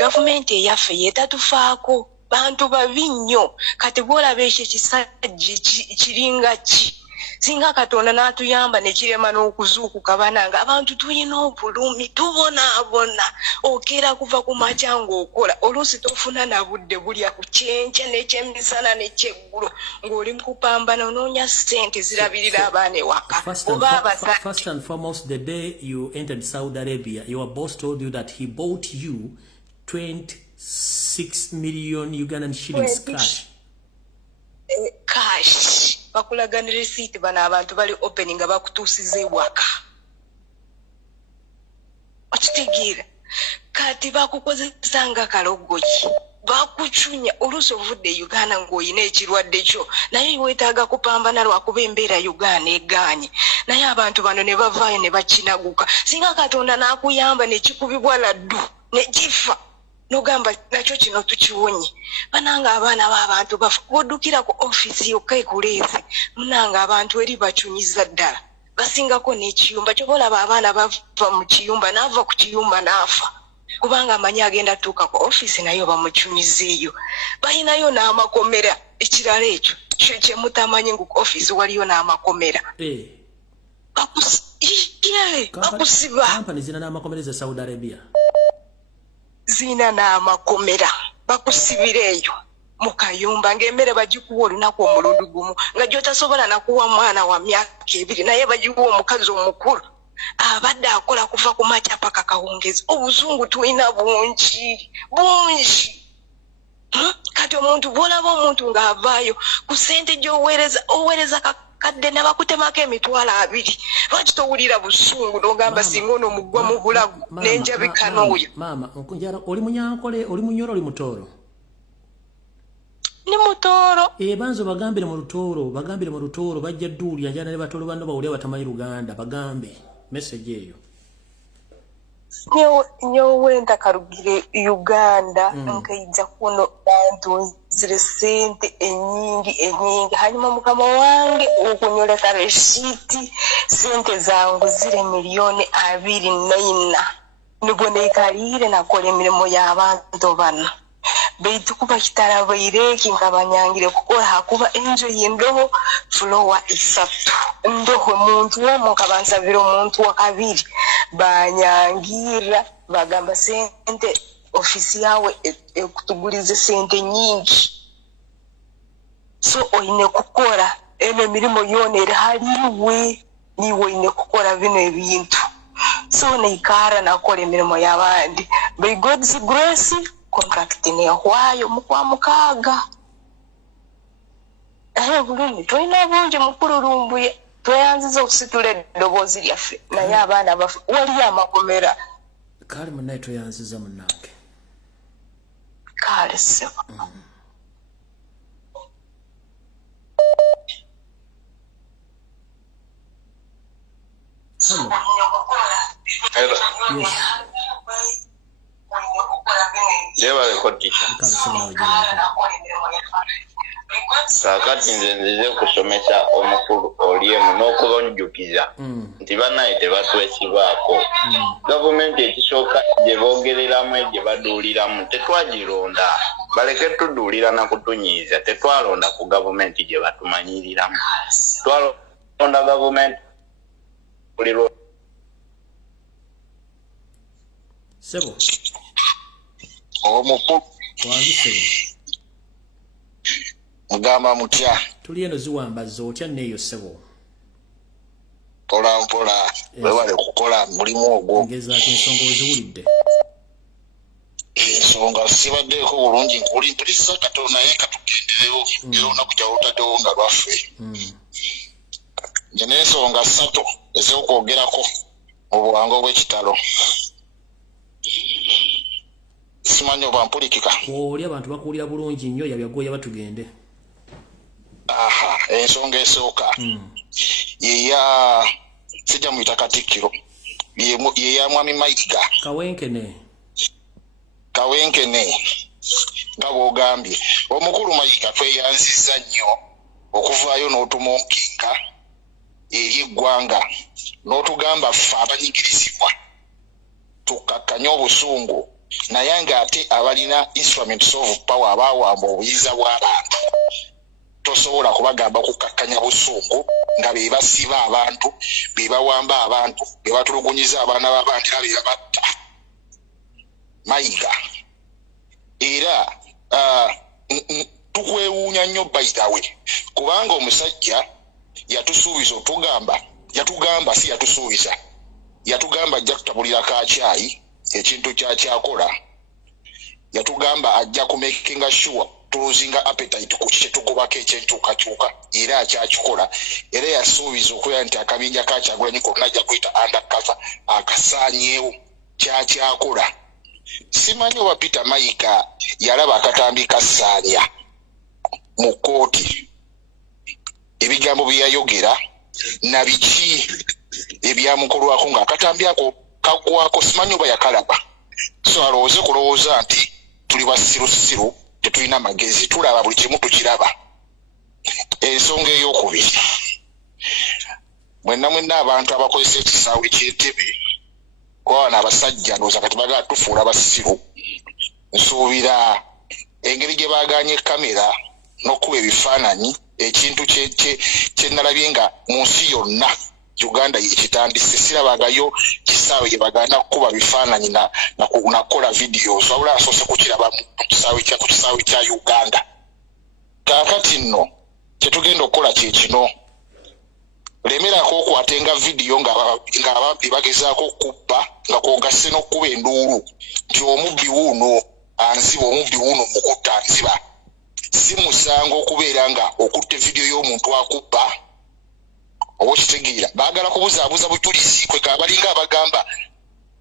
gavumenti eyaffe yeetatufaako bantu babi nnyo kati bw'olaba ekyo ekisajja kiringa ki singa katonda n'atuyamba ne kirema n'okuzuukuka bananga abantu tulina obulumi tubonaabona okeera kuva ku makya ng'okola oluusi tofuna na budde bulya ku kyenkya n'ekyemisana n'ekyeggulo ng'oli mu kupambana onoonya ssente zirabirira abaana ewaka First and foremost, the day you entered Saudi Arabia, your boss told you that he bought you 26 million Ugandan shillings cash. Cash. Bakulaganira receipt bana abantu bali opening nga bakutuusiza ewaka. Okitegeera kati bakukozesa nga kalogoki bakuchunya oluusi ovudde Uganda ng'olina ekirwadde kyo naye weetaaga kupambana lwakuba embeera Uganda egaanye naye abantu bano ne bavaayo ne bakinaguka singa Katonda n'akuyamba ne kikubibwa laddu ne kifa nogamba nakyo kino tukiwonye bananga abaana b'abantu bafa oddukira ku office yokka ekuleeze munanga abantu eri bakyunyiza ddala basingako n'ekiyumba kyobalaba abaana bava mu kiyumba n'ava ku kiyumba n'afa kubanga amanyi agenda tuuka ku office nayo bamukyunyizeeyo balinayo n'amakomera ekirala ekyo kye mutamanyi ngu ku office waliyo n'amakomera bakusiba kampani zina n'amakomera za Saudi Arabia zina n'amakomera bakusibira eyo mu kayumba ng'emmere bagikuwa olunaku omulundi gumu nga gy'otasobola nakuwa mwana wa myaka 2 naye bagikuwa omukazi omukulu abadde akola kuva ku makya paka kawungezi obuzungu tulina bungi kati omuntu bw'olaba omuntu ng'avaayo ku ssente gy'oweereza kakadde ne bakutemako emitwalo 2 lwaki towulira busungu n'ogamba singa ono muggwa mu bulago n'enjabika n'oyo maama njala oli munyankole oli munyoro oli mutooro ni mutooro banzo bagambire mu lutooro bajja dduulya njala ne batoolo banno bawulya batamanyi Luganda bagambe message eyo nyowenda karugire Uganda nkaija kuno bantu zire sente enyingi hanyuma mukama wange okunyoleka resiti sente zangu zire milioni 24 nibwo nekalire nakola emirimu y'abantu bano beitu kuba kitarabaireki nkabanyangire kukola hakuba enjo y'indoho flowa 3 ndoho muntu omu nkabansabira omuntu wa kabiri banyangira bagamba sente ofisi yawe ekutugulize sente nyingi so oyine kukora emirimu yona eri haliwe niwe oyine kukora bino ebintu so neikara nakola emirimu y'abandi by God's grace contract nehwayo mukwamukaga bulungi tulina bungi mukulu Lumbuye tweyanziza okusitula eddoboozi lyaffe naye abaana bafe wali amakomera kale munaye tweyanziza munnange kale sebo Hello. Yes. Leba rekodisha. Kakati nze kusomesa omukulu oliemu n'okulonjukiza nti bannaye tebatwesibaako gavumenti ekisooka gye boogereramu gye baduuliramu tetwagironda baleke tuduulira na kutunyiiza tetwalonda ku gavumenti gye batumanyiriramu twalonda gavumenti kuliro Sebo omukulu wabisebo mugamba mutya tuli eno ziwambaza otya neeyo sebo mpola wewale kukola mulimu ogwo ngezaako ensonga oziwulidde ensonga sibaddeeko bulungi nkulimpuliriza katono naye katugenderewo era olunaku gyawutaddewo nga lwaffe nina ensonga 3 ez'okwogerako mu buwanga obw'ekitalo simanyi oba mpulikika oli abantu bakuwulira bulungi nnyo yabyagoya batugende ensonga esooka yeya sijja muyita Katikkiro ye ya mwami Mayiga kawenkene nga bw'ogambye omukulu Mayiga tweyanziza nnyo okuvaayo n'otumunkinga eri eggwanga n'otugamba ffe abanyigirizibwa tukakkanya obusungu naye ng'ate abalina instruments of power abaawamba obuyinza bw'abantu tosobola kubagamba kukakkanya busungu nga be basiba abantu be bawamba abantu be batulugunyiza abaana b'abantu era be babatta Mayiga era tukwewuunya nnyo bayitawe kubanga omusajja yatusuubiza yatugamba ajja kutabulira kacyayi ekintu kyakola yatugamba ajja kumakinga sure tuluzinga appetite ku kyetukubako ekyenkyukakyuka era akyakikola era yasuubiza okubeera nti akabinja Kyagulanyi konna ajja kuyita undercover akasaanyeewo kyakyakola. Simanyi oba Peter Mayiga yalaba akatambi kasaanya mu kooti ebigambo bye yayogera na biki ebyamukolwako ng'akatambi ako kagwako simanyi oba yakalaba so alowooze kulowooza nti tuli basirusiru tetulina magezi tulaba buli kimu tukiraba. Ensonga ey'okubiri mwenna abantu abakozesa ekisaawe ky'entebe kwawana abasajja ndowooza kati bagala tufuula basiru nsuubira engeri gye baaganye kamera n'okuba ebifaananyi ekintu kye nalabye nga mu nsi yonna Uganda yekitandise sirabagayo kisaawe gye baganda kukuba bifaananyi nakola videos wabula asoose kukiraba ku kisaawe kya Uganda. Kaakati nno kyetugenda okukola kye kino lemerako okwatenga video ng'ababbi bagezaako okubba nga kwogase n'okkuba enduulu nti omubbi wuuno anziba omubbi wuuno mukutta anziba. Si musango okubeera nga okutte video y'omuntu akubba obokitegeera baagala kubuzaabuza bujulizi kwe kabalinga abagamba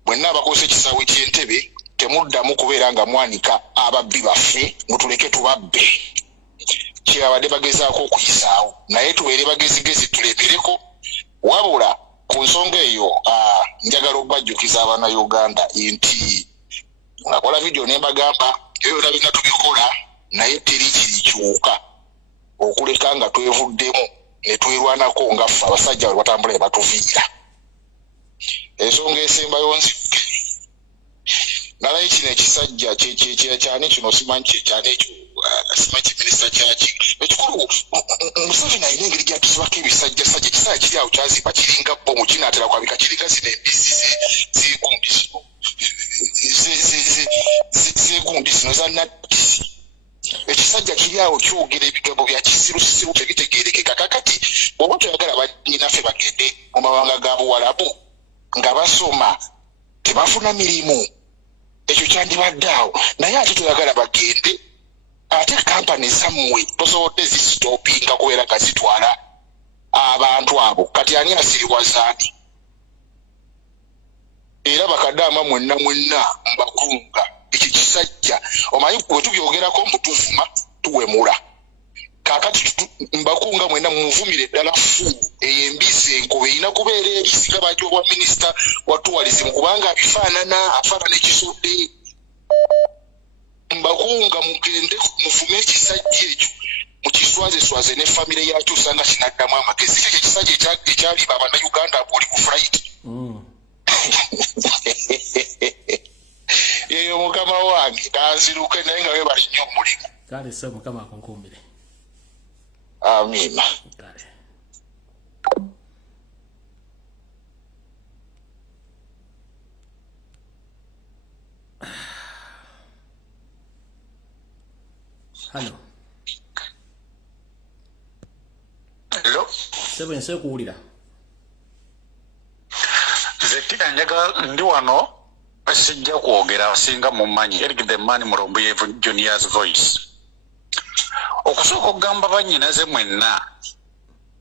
mwenna abakozesa ekisaawe ky'entebe temuddamu kubeera nga mwanika ababbi baffe mutuleke tubabbe kyabadde bagezaako okuyisaawo naye tubeere bagezigezi tulemereko wabula ku nsonga eyo njagala okubajjukiza abaana Uganda nti nakola video ne mbagamba ebyo byonna tubikola naye teri kirikyuka okuleka nga twevuddemu ne twerwanako nga ffe abasajja bwe batambula ne batuviira. Ensonga esembayo nzike nalaye kino ekisajja kyani kino simanyi kyekyani ekyo simanyi minisita kyaki ekikulu Museveni alina engeri gyatusibako ebisajjasajja ekisajja kiri awo kyazimba kiringa bomu kinaatera kwabika kiringa zino embisi zegundi zino za naddisi ekisajja kiri awo kyogera ebigambo bya kisirusiru tebitegeerekeka. Kakati bw'oba toyagala bannyinaffe bagende mu mawanga ga Buwalabu nga basoma tebafuna mirimu ekyo kyandibadde awo naye ate toyagala bagende ate kampani zammwe tosobodde zisitopinga kubeera nga zitwala abantu abo kati ani asiriwazaani era bakadaama mwenna mbakunga ekyo kisajja omanyi bwe tubyogerako mutuvuma tuwemula kaakati mbakunga mwenna muvumire ddala fu ey'embizi enkuba erina kubeera ebisiga bajja obwa minisita wa tourism kubanga afaanana ekisodde mbakunga mugende muvume ekisajja ekyo mukiswazeswaze ne famire yakyo osanga kinaddamu amagezi ekyo ekisajja ekyaliba abannayuganda abuli ku flight yeyo mukama wange kanziruke naye nga we bali nnyo omulimu kale so mukama akunkumbire amina. Hello sebe nse kuwulira zekira njagala ndi wano sijja kwogera singa mumanyi Eric the man mu Lumbuye Junior's voice okusooka okugamba bannyinaze mwenna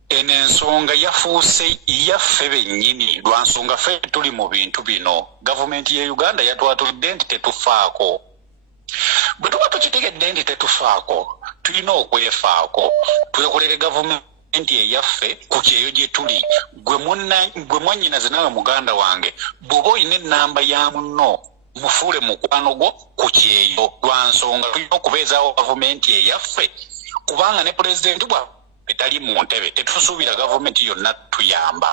eno ensonga yafuuse yaffe bennyini lwa nsonga ffe tuli mu bintu bino gavumenti ye Uganda yatwatulidde nti tetufaako bwe tuba tukitegedde nti tetufaako tulina okwefaako twekolere gavumenti gavumenti eyaffe ku kyeyo gye tuli gwe mwannyinaze nawe muganda wange bw'oba olina ennamba ya munno mufuule mukwano gwo ku kyeyo lwa nsonga tulina okubeezaawo gavumenti eyaffe kubanga ne pulezidenti bwaffe tali mu ntebe tetusuubira gavumenti yonna tuyamba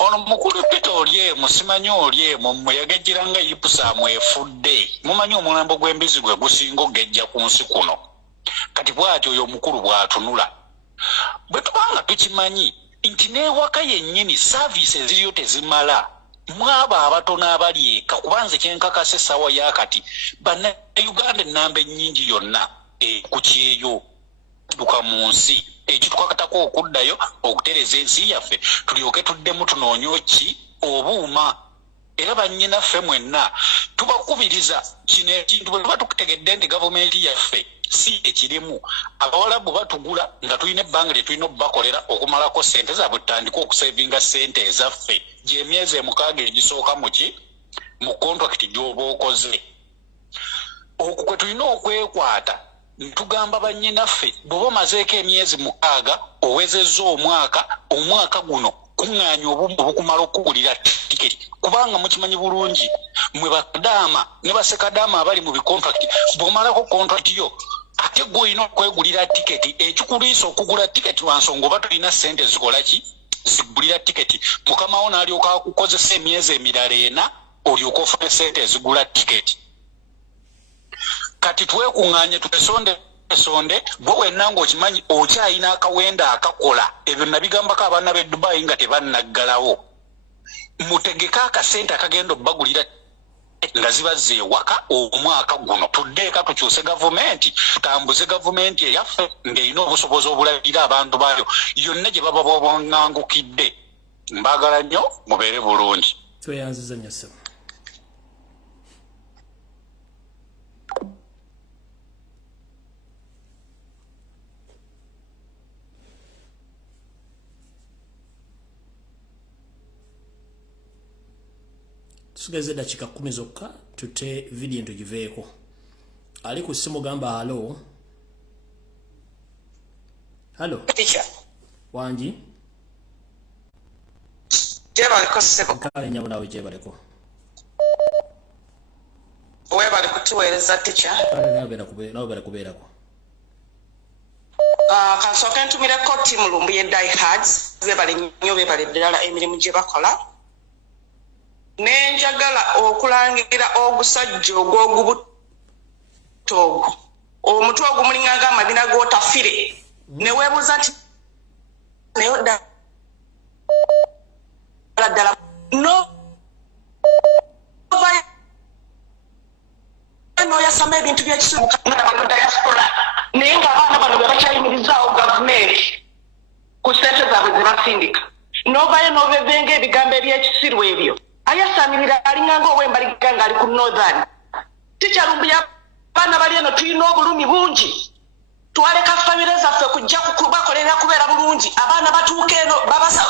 ono mukulu Peter Oryemu simanyi Oryemu mmwe yagejjeranga Ipusamu efudde mumanyi omulambo gw'embizi gwe gusinga ogejja ku nsi kuno kati bw'atyo oyo omukulu bw'atunula bwe tubanga tukimanyi nti n'ewaka yennyini saaviisi eziriyo tezimala mwaba abatono abali eka kubanze kyenkakasa essaawa yakati bannayuganda ennamba ennyingi yonna ku kyeyo duka mu nsi ekitukakatako okuddayo okutereza ensi yaffe tulyoke tuddemu tunoonye ki obuuma era bannyinaffe mwenna tubakubiriza kino ekintu bwe tuba tukutegedde nti gavumenti yaffe si ekirimu abawalabu batugula nga tulina ebbanga lye tulina okubakolera okumalako ssente zaabwe tutandika okusevinga ssente ezaffe gy'emyezi emukaaga egisooka mu kontrakiti gy'oba okoze okwo kwe tulina okwekwata ntugamba bannyinaffe bw'oba omazeeko emyezi 6 owezezza omwaka guno kuŋŋaanya obumu obukumala okugulira tiketi kubanga mukimanyi bulungi mwe bakadaama ne basekadaama abali mu bikontrakiti bw'omalako kontrakiti yo ate gwe olina okwegulira tiketi ekikuliisa okugula tiketi lwa nsonga oba tulina ssente zikola ki zigulira tiketi mukama wo n'alyoka akukozesa emyezi emirala 4 olyoka ofune ssente ezigula tiketi kati twekuŋŋaanye tutesonde bwe wenna ng'okimanyi okyayina akawenda akakola ebyo nabigambako abaana b'e Dubai nga tebannaggalawo mutegeka akasente akagenda obbagulira nga zibazza ewaka omwaka guno tuddeeka tukyuse gavumenti tambuze gavumenti eyaffe ng'erina obusobozi obulabira abantu baayo yonna gye baba bwaŋŋangukidde mbaagala nnyo mubeere bulungi tweyanziza nnyo ssebo tugeze dakika 10 zokka tute video tugiveeko ali ku simu gamba halo teacher wanji jeba koseko kale nyabo nawe jeba leko weba kutuweleza teacher nawe bera kubeerako kansooka ntumireko tiimu Lumbuye diehards bebale nnyo bebale ddala emirimu gye bakola nenjagala okulangira ogusajja ogw'ogubuto ogwo omutwe ogumulinga ng'amabina g'otafire ne weebuuza nti naye ddala n'oyasama ebintu by'ekisumukana diaspora naye ng'abaana bano be bakyayimirizaawo gavumenti ku ssente zaabwe ze basindika n'ovayo n'obevenga ebigambo eby'ekisiru ebyo ayasamirira alinganga ow'embaliga ng'ali ku northern tikyalumbuya abaana bali eno tulina obulumi bungi twaleka famire zaffe kujja kubakolera kubeera bulungi abaana batuuka eno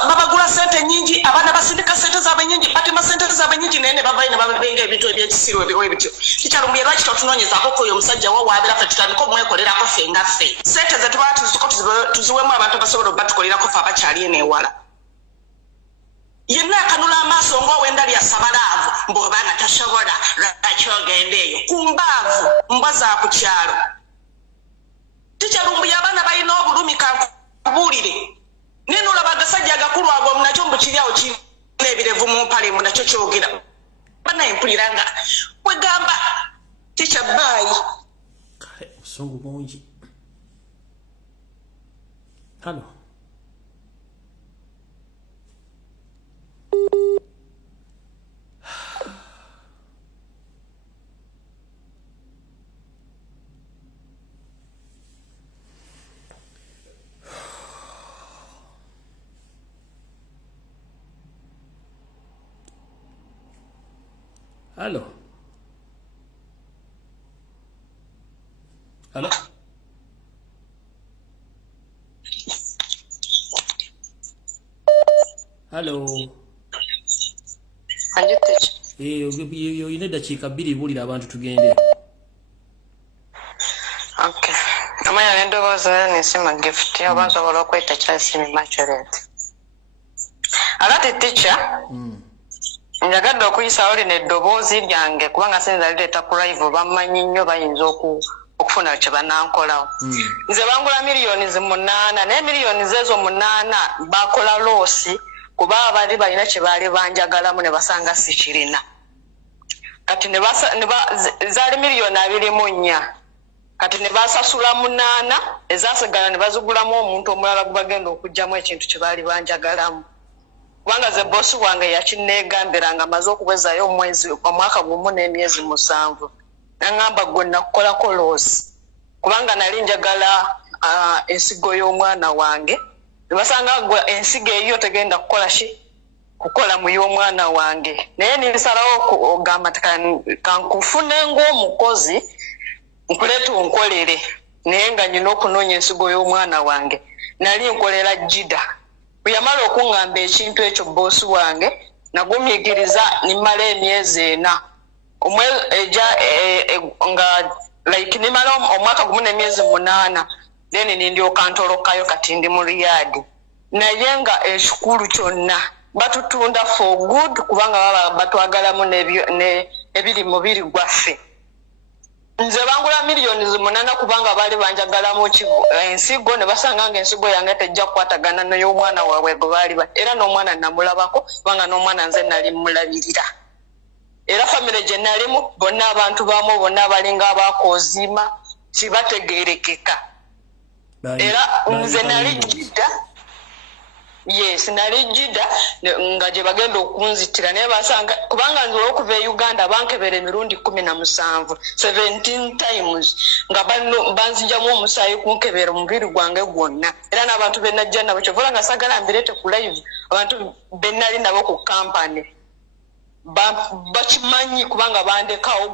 babagula ssente nnyingi abaana basindika ssente zaabwe nnyingi batema ssente zaabwe nnyingi naye ne bavayo ne babenga ebintu ebyekisiru ebiwe bityo tikyalumbuya lwaki totunoonyezaako oyo omusajja wawaabira ffe tutandika omwekolerako ffe nga ffe ssente ze tubala tuziwemu abantu abasobola obatukolerako ffe abakyali eno ewala yenna akanula amaaso ng'owenda lyasabalaavu mbw'obaanga tasobola lwaki ogenda eyo ku mbaavu mbwa za ku kyalo tikyalumbuya abaana balina obulumi kankubuulire naye n'olaba agasajja agakulu ago nakyo mbukiryawo kirina ebirevu mu mpale mu nakyo kyogera banaye mpulira nga wegamba tikyabaayi kale obusungu bungi hano Halo. Halo. Halo. Yo ine dakika 2 bulira abantu tugende. Okay. Amaya Ndoboza nisema gift yabanza balokweta Chelsea Immaculate. Alati teacher njagadde okuyisa oli neddobozi lyange kubanga sinza lireeta ku live bamanyi nnyo bayinza okufuna kye banankolawo. Nze bangula miliyoni 8 naye miliyoni zezo 8 bakola loosi kuba abali balina kye baali banjagalamu ne basanga sikirina. Kati zaali miliyoni 24 kati ne basasula 8 ezasigala ne bazigulamu omuntu omulala gubagenda okujjamu ekintu kye baali banjagalamu. Kubanga ze bosi wange yakineegambira nga amaze okuwezayo omwaka gumu n'emyezi 7 nangamba gwe nakukolako loosi kubanga nali njagala ensigo y'omwana wange ne basanga gwe ensigo eyo tegenda kukola mu y'omwana wange naye ninsalawo ogamba kankufune ng'omukozi nkuleeta onkolere naye nga nyina okunoonya ensigo y'omwana wange nali nkolera jida bwe yamala okuŋŋamba ekintu ekyo boosi wange nagumyigiriza nimala emyezi 4 nga like nimala omwaka gumu n'emyezi 8 then nindyoka ntolokayo kati ndi mu Riyadh naye nga ekikulu kyonna batutunda for good kubanga baba batwagalamu ebiri mubiri gwaffe. Nze bangula miliyoni 8 kubanga bali banjagalamu ensigo ne basanga nga ensigo yange tejja kukwatagana n'ey'omwana waabwe gwe baali era n'omwana namulabako kubanga n'omwana nze nali mulabirira. Era famire gye nalimu bonna abantu baamu bonna abalinga abaakoziima kibategeerekeka. Era nze nali jida yes nali jida nga gye bagenda okunzitira naye basanga kubanga nze okuva e Uganda bankebera emirundi 17 17 times nga banzijamu omusaayi kunkebera omubiri gwange gwonna era n'abantu be najja nabo kyovola nga sagala mbirete ku live abantu be nali nabo ku kampani bakimanyi kubanga bandekawo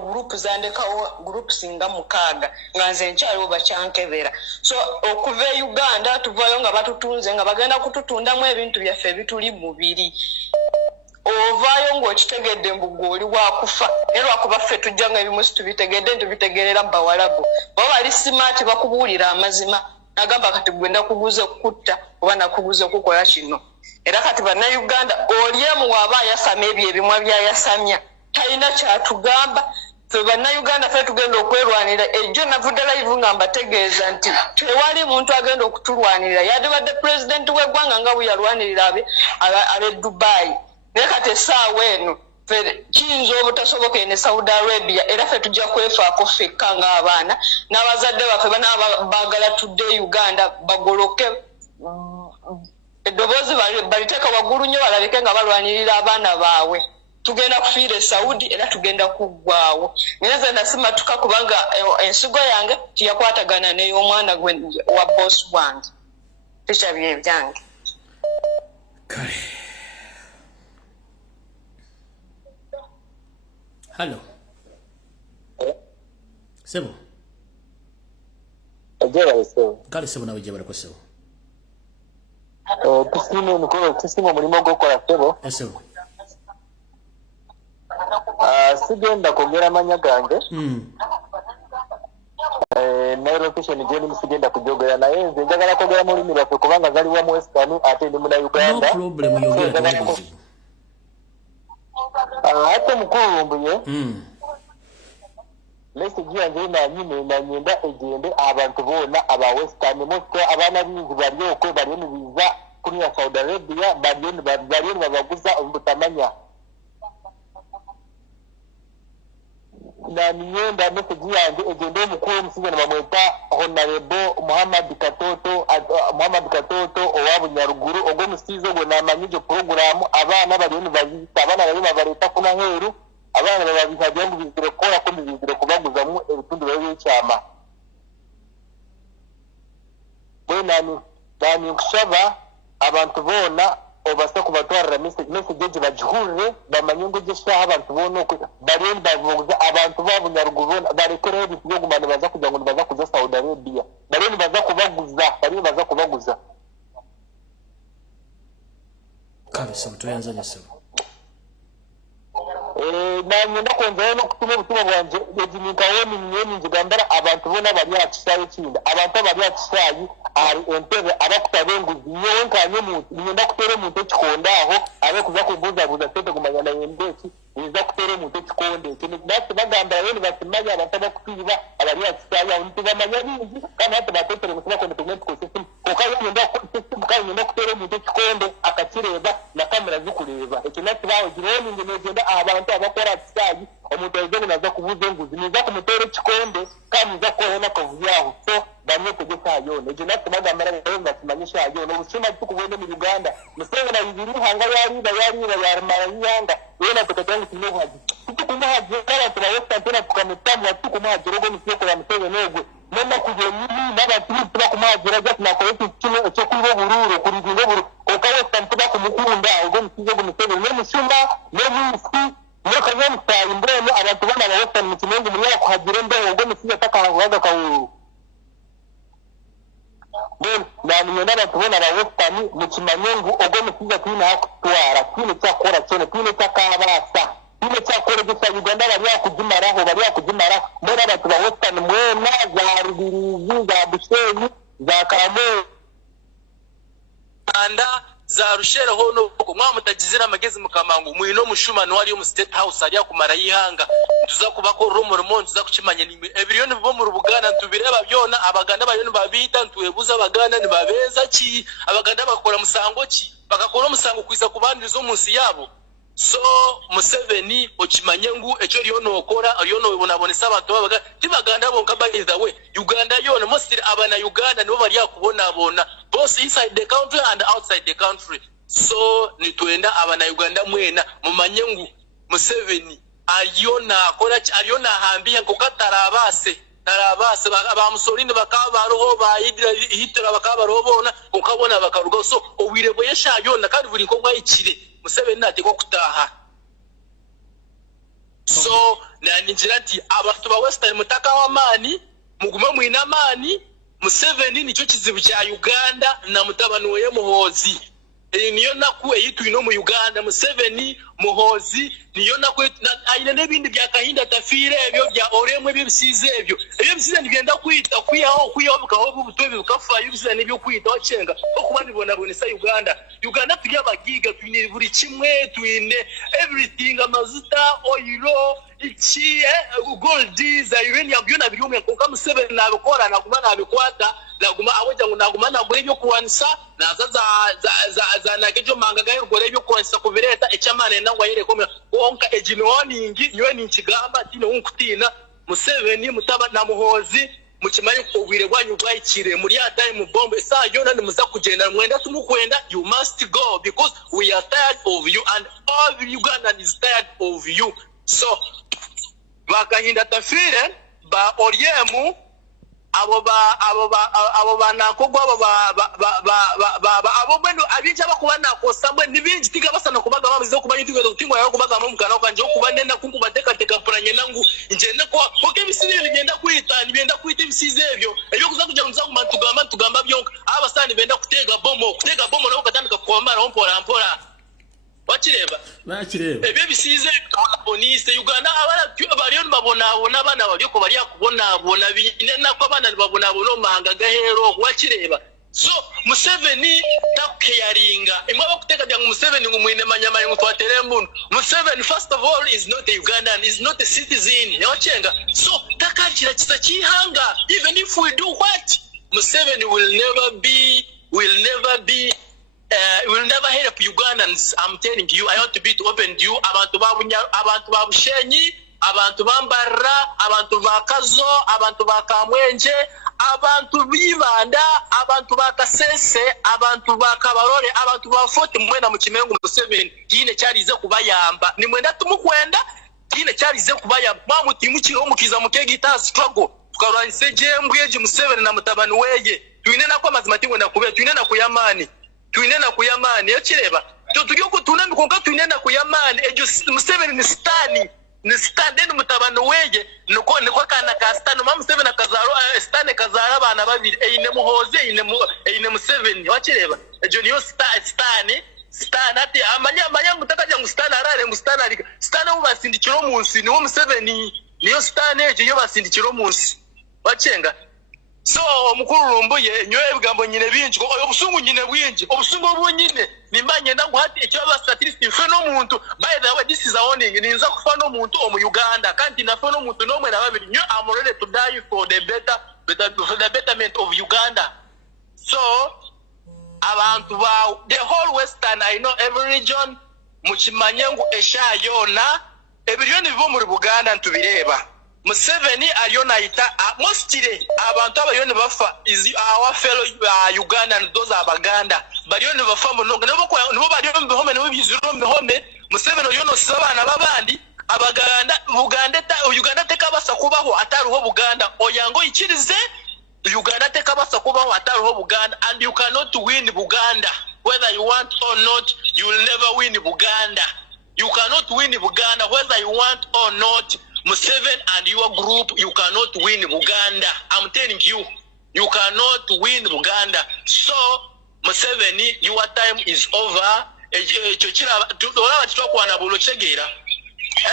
group singa 6 nga nze nkyaliwo bakyankebera. So okuva e Uganda tuvayo nga batutunze nga bagenda kututundamu ebintu byaffe ebituli mubiri ovaayo ng'okitegedde mbu oli wakufa era lwakuba ffe tujja nga ebimu situbitegedde ntubitegerera mu bawalabu baba bali simaati bakubuulira amazima nagamba kati gwenda kuguze kutta oba nakuguze kukola kino. Era kati bannayuganda oliemu waaba ayasama ebyo ebimwa byayasamya talina kyatugamba ffe bannayuganda ffe tugenda okwerwanira ejjo navudde live nga mbategeeza nti tewali muntu agenda okutulwanirira yadibadde pulezidenti w'eggwanga nga bwe yalwanirira ab'e Dubai naye kati essaawa eno kiyinza obutasoboka ne Saudi Arabia era ffe tujja kwefaako ffekka ng'abaana n'abazadde baffe banaaba baagala tudde Uganda bagoloke eddoboozi baliteeka waggulu nnyo balabike nga balwanirira abaana baabwe. Tugenda kufiira Saudi era tugenda kuggwaawo naye nze nasimatuka kubanga ensigo yange tiyakwatagana n'ey'omwana gwe wa bosi wange picha bye byange. Kale Hello. Sebo. Ejeba sebo. Kale sebo nawe jeba ko sebo. Tusime mukoro tusime mulimo gokola sebo. Sebo. Sigenda kongera manya gange. Na location je ni sigenda kujogera naye nze njagala kogera mulimi lwaffe kubanga zali wa Western ate ndi muna Uganda. No problem yogera ko. Ate mukuru Lumbuye. Lesi giyange na nyine na nyenda egende abantu bona aba Western mutwe abana binzi bali okwe bali mu biza kuni ya Saudi Arabia bali babaguza umutamanya. Na nyenda message yange egende omukuru musijana bamweta Honorable Muhammad Katoto owabu Nyaruguru ogwo musizo gwe namanyijo program abana bali bazita abana bali babareta kuna heru abana babihajya mu bizire kola ko bizire kubaguzamu ebitundu by'ecyama bwe kusaba abantu bona obasa kubatwara message bajihurire bamanyingo gishaha abantu bona bari bavuga abantu babu Nyaruguru barekere ebintu byo gumana baza kujya ngo baza kuza Saudi Arabia bari baza kubaguza Kale sebo tuyanza sebo. kanyenda konzayo no kutuma ubutumwa bwanje ejininkawo minyeni njigambara abantu bona bali akisayi kinda abantu bali akisayi ari entebe abakutabenguzi nyewe nkanye muntu nyenda kutere muntu kikonda aho abe kuza kubuza sente kumanyana yendeki niza kutere muntu kikonde kini basi bagamba yeni batimanya abantu bakutwiba abali akisayi abantu bamanya bingi kana hata batetere musaba ko document ko system okayo nyenda ko system kayo nyenda kutere muntu kikonde akakireba na kamera zikureba ekinati bawo gironi ngenda abantu abakora akisayi omuntu ezo naza kubuza enguzi niza kumutere kikonde kandi niza kohona kavyaho so bamwe kugesa yone ekinati bagambara ngo batimanyisha yone ubusima tukubone mu Uganda musenga na bibiri hanga yari yarmanyanga yona tukatanga kino haji tukuma haji abantu bawesta tena tukamutamu tukuma rogo nisiko ya musenga nego nenda kuje mimi n'abantu tubakumajira just na koyeti kino cyo kubo bururu kuri buru okawesta tubakumukunda ubwo musize gumusenge ne mushuma ne musi ne kanyam sai mbone abantu bana bawesta mu kimengo mu yako hagire mbe ubwo musize takahaga kawu ben nani n'abantu bana bawesta mu kimanyengo ubwo musize kwina hakutwara kino cyakora cyane kino cyakabasa kino cyakora gisa Uganda bari yakujimara mbona abantu bawesta mwena za rubirizi za Bushenyi za Kamwe anda za rushera hono ko mwamutagizira amagezi mukamangu mwino mushumano wari yo mu State House ari akumara yihanga tuza kubako rumo tuza kucimanya ni ebiriyoni bo mu rubugana tubireba byona abaganda bayoni babita ntuwebuza abaganda ni babeza ki abaganda bakora musango ki bagakora musango kwiza kubandirizo munsi yabo so Museveni okimanyengu echo lyono okora lyono webonabonesa abantu babaga tibaganda bonka by the way Uganda yona mostly abana Uganda nibo bali akubonabona both inside the country and outside the country so nitwenda abana Uganda mwena mumanyengu Museveni aliona akora aliona hambia kokatarabase tarabase abamusolini bakaba roho bayidira hitira bakaba robona ukabona bakaruga so owirebo yesha yona kandi buri ko mwayikire Museveni natiko kutaha so nanijira ati abantu ba Western mutaka wa mani muguma mwina mani Museveni nicyo kizibu cya Uganda na mutabano we Muhozi niyo nakuwe yitu ino mu Uganda Museveni Muhozi niyo nakuwe ayine nebindi bya kahinda tafire ebyo bya oremwe bibisize ebyo bisize nigenda kwita kwiyaho bukaho butwe bukafa yibisize nibyo kwita wacenga okubani bonabonesa Uganda turi abagiga twine buri kimwe twine everything amazuta oilo iki gold za uranium byona birumwe konka Museveni nabikora naguma nabikwata naguma awoja ngo naguma nagure byo kuwanisa naza za nakejo mangaga y'urugore byo kuwanisa kubereta echamane nangwa yere komera konka ejinoningi niwe nikigamba tino unkutina Museveni mutaba na Muhozi mukimanyi ko ubwire bwanyu bwayikire muri ya time bombe sa yona nimuza kugenda mwenda tumukwenda you must go because we are tired of you and all Uganda is tired of you so bakahinda tafire ba Oriemu abo banakogwa abo bendo abija bakubana kosamwe nibinji tika basana kubaga bamuze kuba yitwe kutingwa yako kubaga mu mukana kanje kubanenda kunkubateka teka puranye nangu njene ko oke bisiri bigenda kwita nibenda kwita ibisize ebyo kuza kujya muza tugamba byonka abasani benda kutega bomo nabo katandika kwamara mpora Wachireba ebyo bisize bonise Uganda abariyo babona bana babyoko bari yakubona bine nako abana babona mahanga gahero wachireba so Museveni takeyaringa imwe bakuteka bya Museveni ngumwine manyamaye ngutwatere mbunu Museveni first of all is not a Ugandan is not a citizen yawachenga so takakira kitachihanga even if we do what Museveni will never be will never help Ugandans. I'm telling you, I want to be to open to you abantu babushenyi abantu bambara abantu bakazo abantu bakamwenje abantu bibanda abantu bakasese abantu bakabarore abantu bafote mwena mu kimengo Museveni kine cyarize kubayamba ni mwenda tumukwenda kine cyarize kubayamba mamutimu kiro mukiza mukegita struggle tukarwanise jembweje Museveni na mutabani weye twine nakwa mazimatingo nakube twine nakuyamani twinena kuyamani yakireba tugiye kutuna mikonka twinena kuyamani ejo Museveni ni stani mutabano wege niko kana ka stani Museveni akazaro stani kazara abana babiri eyine Muhozi eyine Museveni wakireba ejo niyo stani Stan ati amanya mutakaja ngustana arare ngustana alika Stan ubasindikiro munsi niwo Museveni niyo Stan ejo yo basindikiro munsi bachenga so omukuru Lumbuye nyoye bigambo nyine bingi obusungu nyine bwingi obusungu bwonyine nimanye ndangu hati ekyo aba statistics feno muntu by the way this is a warning ninza kufano muntu omu Uganda kandi nafano muntu nomwe na babiri nyo am ready to die for the betterment of Uganda so abantu ba the whole western I know every region mukimanyengu eshayona ebiriyoni bibo muri Buganda ntubireba Museveni aliona ita mostly abantu abayoni bafa is our fellow Uganda and those Abaganda bariyoni bafa munonga nibo bariyoni bihome nibo biziro bihome Museveni yono sabana babandi Abaganda Uganda tekabasa kubaho ataruho Buganda oyango ikirize Uganda tekabasa kubaho ataruho Buganda and you cannot win Buganda whether you want or not you will never win Buganda you cannot win Buganda whether you want or not Museveni and your group you cannot win Buganda I'm telling you you cannot win Buganda so Museveni your time is over chochira dola batokwa na bulochegera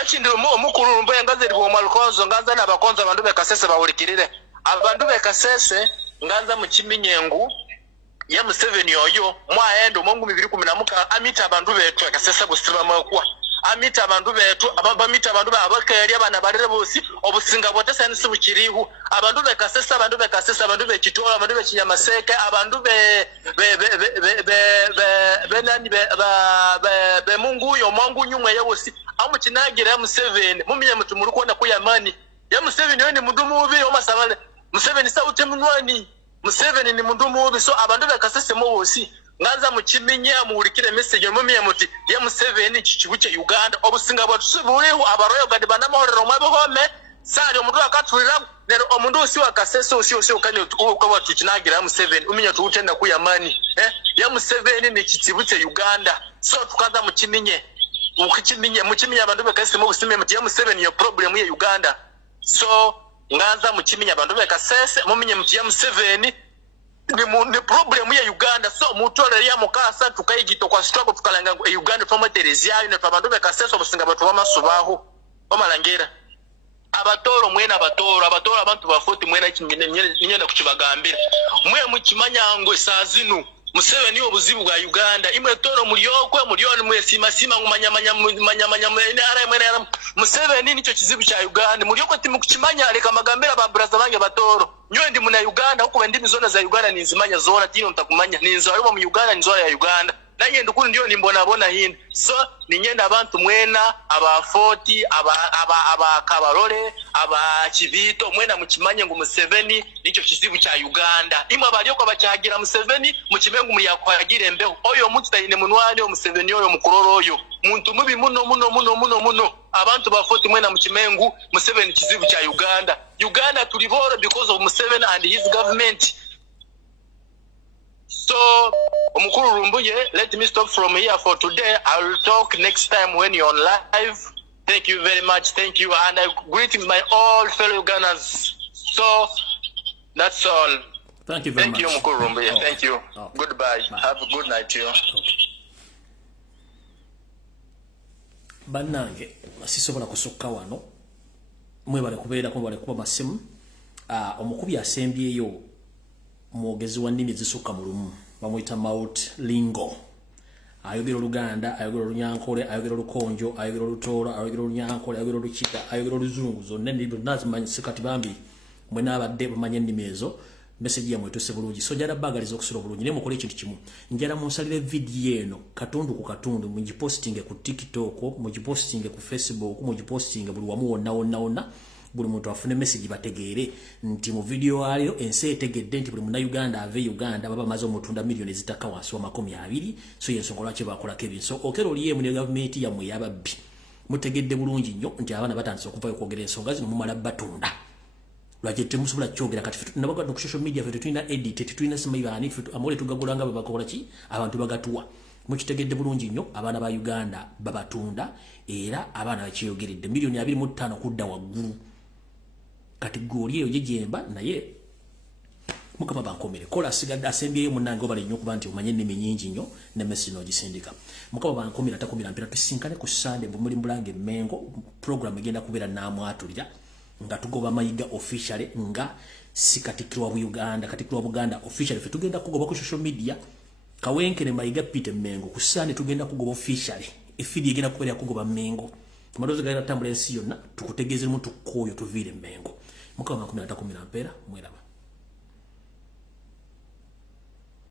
ekindi omukuru Lumbuye ngaze libo malukonzo ngaza nabakonzo abantu bekasese bawulikirire abantu bekasese ngaza mu kiminyengu ya Museveni oyo mwaendo mongu 2010 amita abantu betu akasese busiba makwa amita abantu betu abamita abantu babakeri abana barere bosi obusinga bote sanisi bukirihu abantu bekasesa abantu bekitola abantu bekinyamaseke abantu benani be mungu yo mwangu nyumwe yebosi amukinagira ya Museveni muminye mutu muri kwona kuyamani ya Museveni yo ni mudumu ubi omasabale Museveni sauti munwani Museveni ni mudumu ubi so abantu bekasese mo bosi ngaza mukiminya muwulikire message mumiye muti ya Museveni kikibuke Uganda obusinga bwatusubuliho abaroyo gadi banamahorero mwabihome sali omundu akatulira nero omundu osi wakasese osi okani ukaba tukinagira Museveni uminya tuutenda kuyamani ya Museveni ni kikibuke Uganda so tukaza mukiminye mukiminya abantu bekasese mu busime muti ya Museveni yo problem ya Uganda so ngaza mukiminya abantu bekasese muminye muti ya Museveni ni problem ya Uganda so mutole ya mukasa tukayigito kwa struggle tukalanga Uganda from Terezia ine abantu bekasese obusinga batu bamasubaho bamalangera abatoro mwena abatoro abantu bafuti mwena nyenda kukibagambira mwe mukimanyango esazinu Museveni obuzibu bwa Uganda imwe toro mulyokwe mulyoni mwesima ngumanya mwene ara mwene Museveni nicho kizibu cha Uganda mulyokwe timukimanya aleka magambira ba braza bange batoro nyo ndi muna Uganda huko ndimi zona za Uganda ninzimanya zona tino ntakumanya ninzo aliwa mu Uganda ninzo ya Uganda nanye ndukuru ndio nimbona hino so ninyenda abantu mwena abafoti aba kabarole aba kibito mwena mukimanye ngo Museveni nicho kizibu cha Uganda imwe abalyoko bachagira Museveni mukimengu muri yakwagira embeho oyo mutayine munwani o Museveni oyo mukororo oyo muntu mubi muno abantu bafoti mwena mukimengu Museveni kizibu cha Uganda tulibora because of Museveni and his government so omukuru Lumbuye let me stop from here for today I will talk next time when you're on live thank you very much thank you and I greet my all fellow Ugandans so that's all thank you very much thank you omukuru Lumbuye thank you goodbye have a good night you bannange sisobola kusukka wano mwebale kubeera bale kuba masimu omukubi asembyeyo mwogezi wa nnimi zisukka mu lumu bamuyita Mount Lingo ayogera Oluganda ayogera Olunyankole ayogera Olukonjo ayogera Olutooro ayogera Olunyankole ayogera Olukiga ayogera Oluzungu zonna ennimi nazimanyi sikati bambi mwe n'abadde bamanye ennimi ezo message ya mwetuse bulungi so njala bagaliza okusula bulungi ne mukole ekintu kimu njala munsalire video eno katundu ku katundu mugipostinge ku TikTok mugipostinge ku Facebook mugipostinge buli wamu wonna buli muntu afune message bategeere nti mu video alio ense etegedde nti buli muna Uganda ave Uganda baba mazo mutunda milioni zitaka wansi wa 20 so yensongola lwaki bakola kebin so okero liye mu government ya mwe ababbi mutegedde bulungi nnyo nti abana batandise okuvayo kwogera ensonga zino mumala batunda lwaki temusubula kyogera kati nabaga ku social media fetu tulina edit tulina simayibani fetu amole tugagulanga babakola ki abantu bagatuwa mukitegedde bulungi nnyo abana ba Uganda babatunda era abana bakiyogeredde milioni 25 kudda waggulu kati goli eyo jejemba naye mukama bankomere kola sigadde asembyeyo munange obali nnyo kuba nti omanye ennimi nnyingi nnyo ne Messi n'ogisindika mukama bankomere atakomera mpera tusinkane ku Sunday bumuli Mulange Mengo program egenda kubeera Namwatulira nga tugoba mayiga officially nga sikatikirwa Uganda katikirwa Buganda officially fe tugenda kugoba ku social media Kawenkene mayiga Peter Mengo ku Sunday tugenda kugoba officially efidi egenda kubeera kugoba Mengo amadozi gaira tambula ensi yonna tukutegeeze mu tukoyo tuvire Mengo mukama bankomere atakomera mpera mwera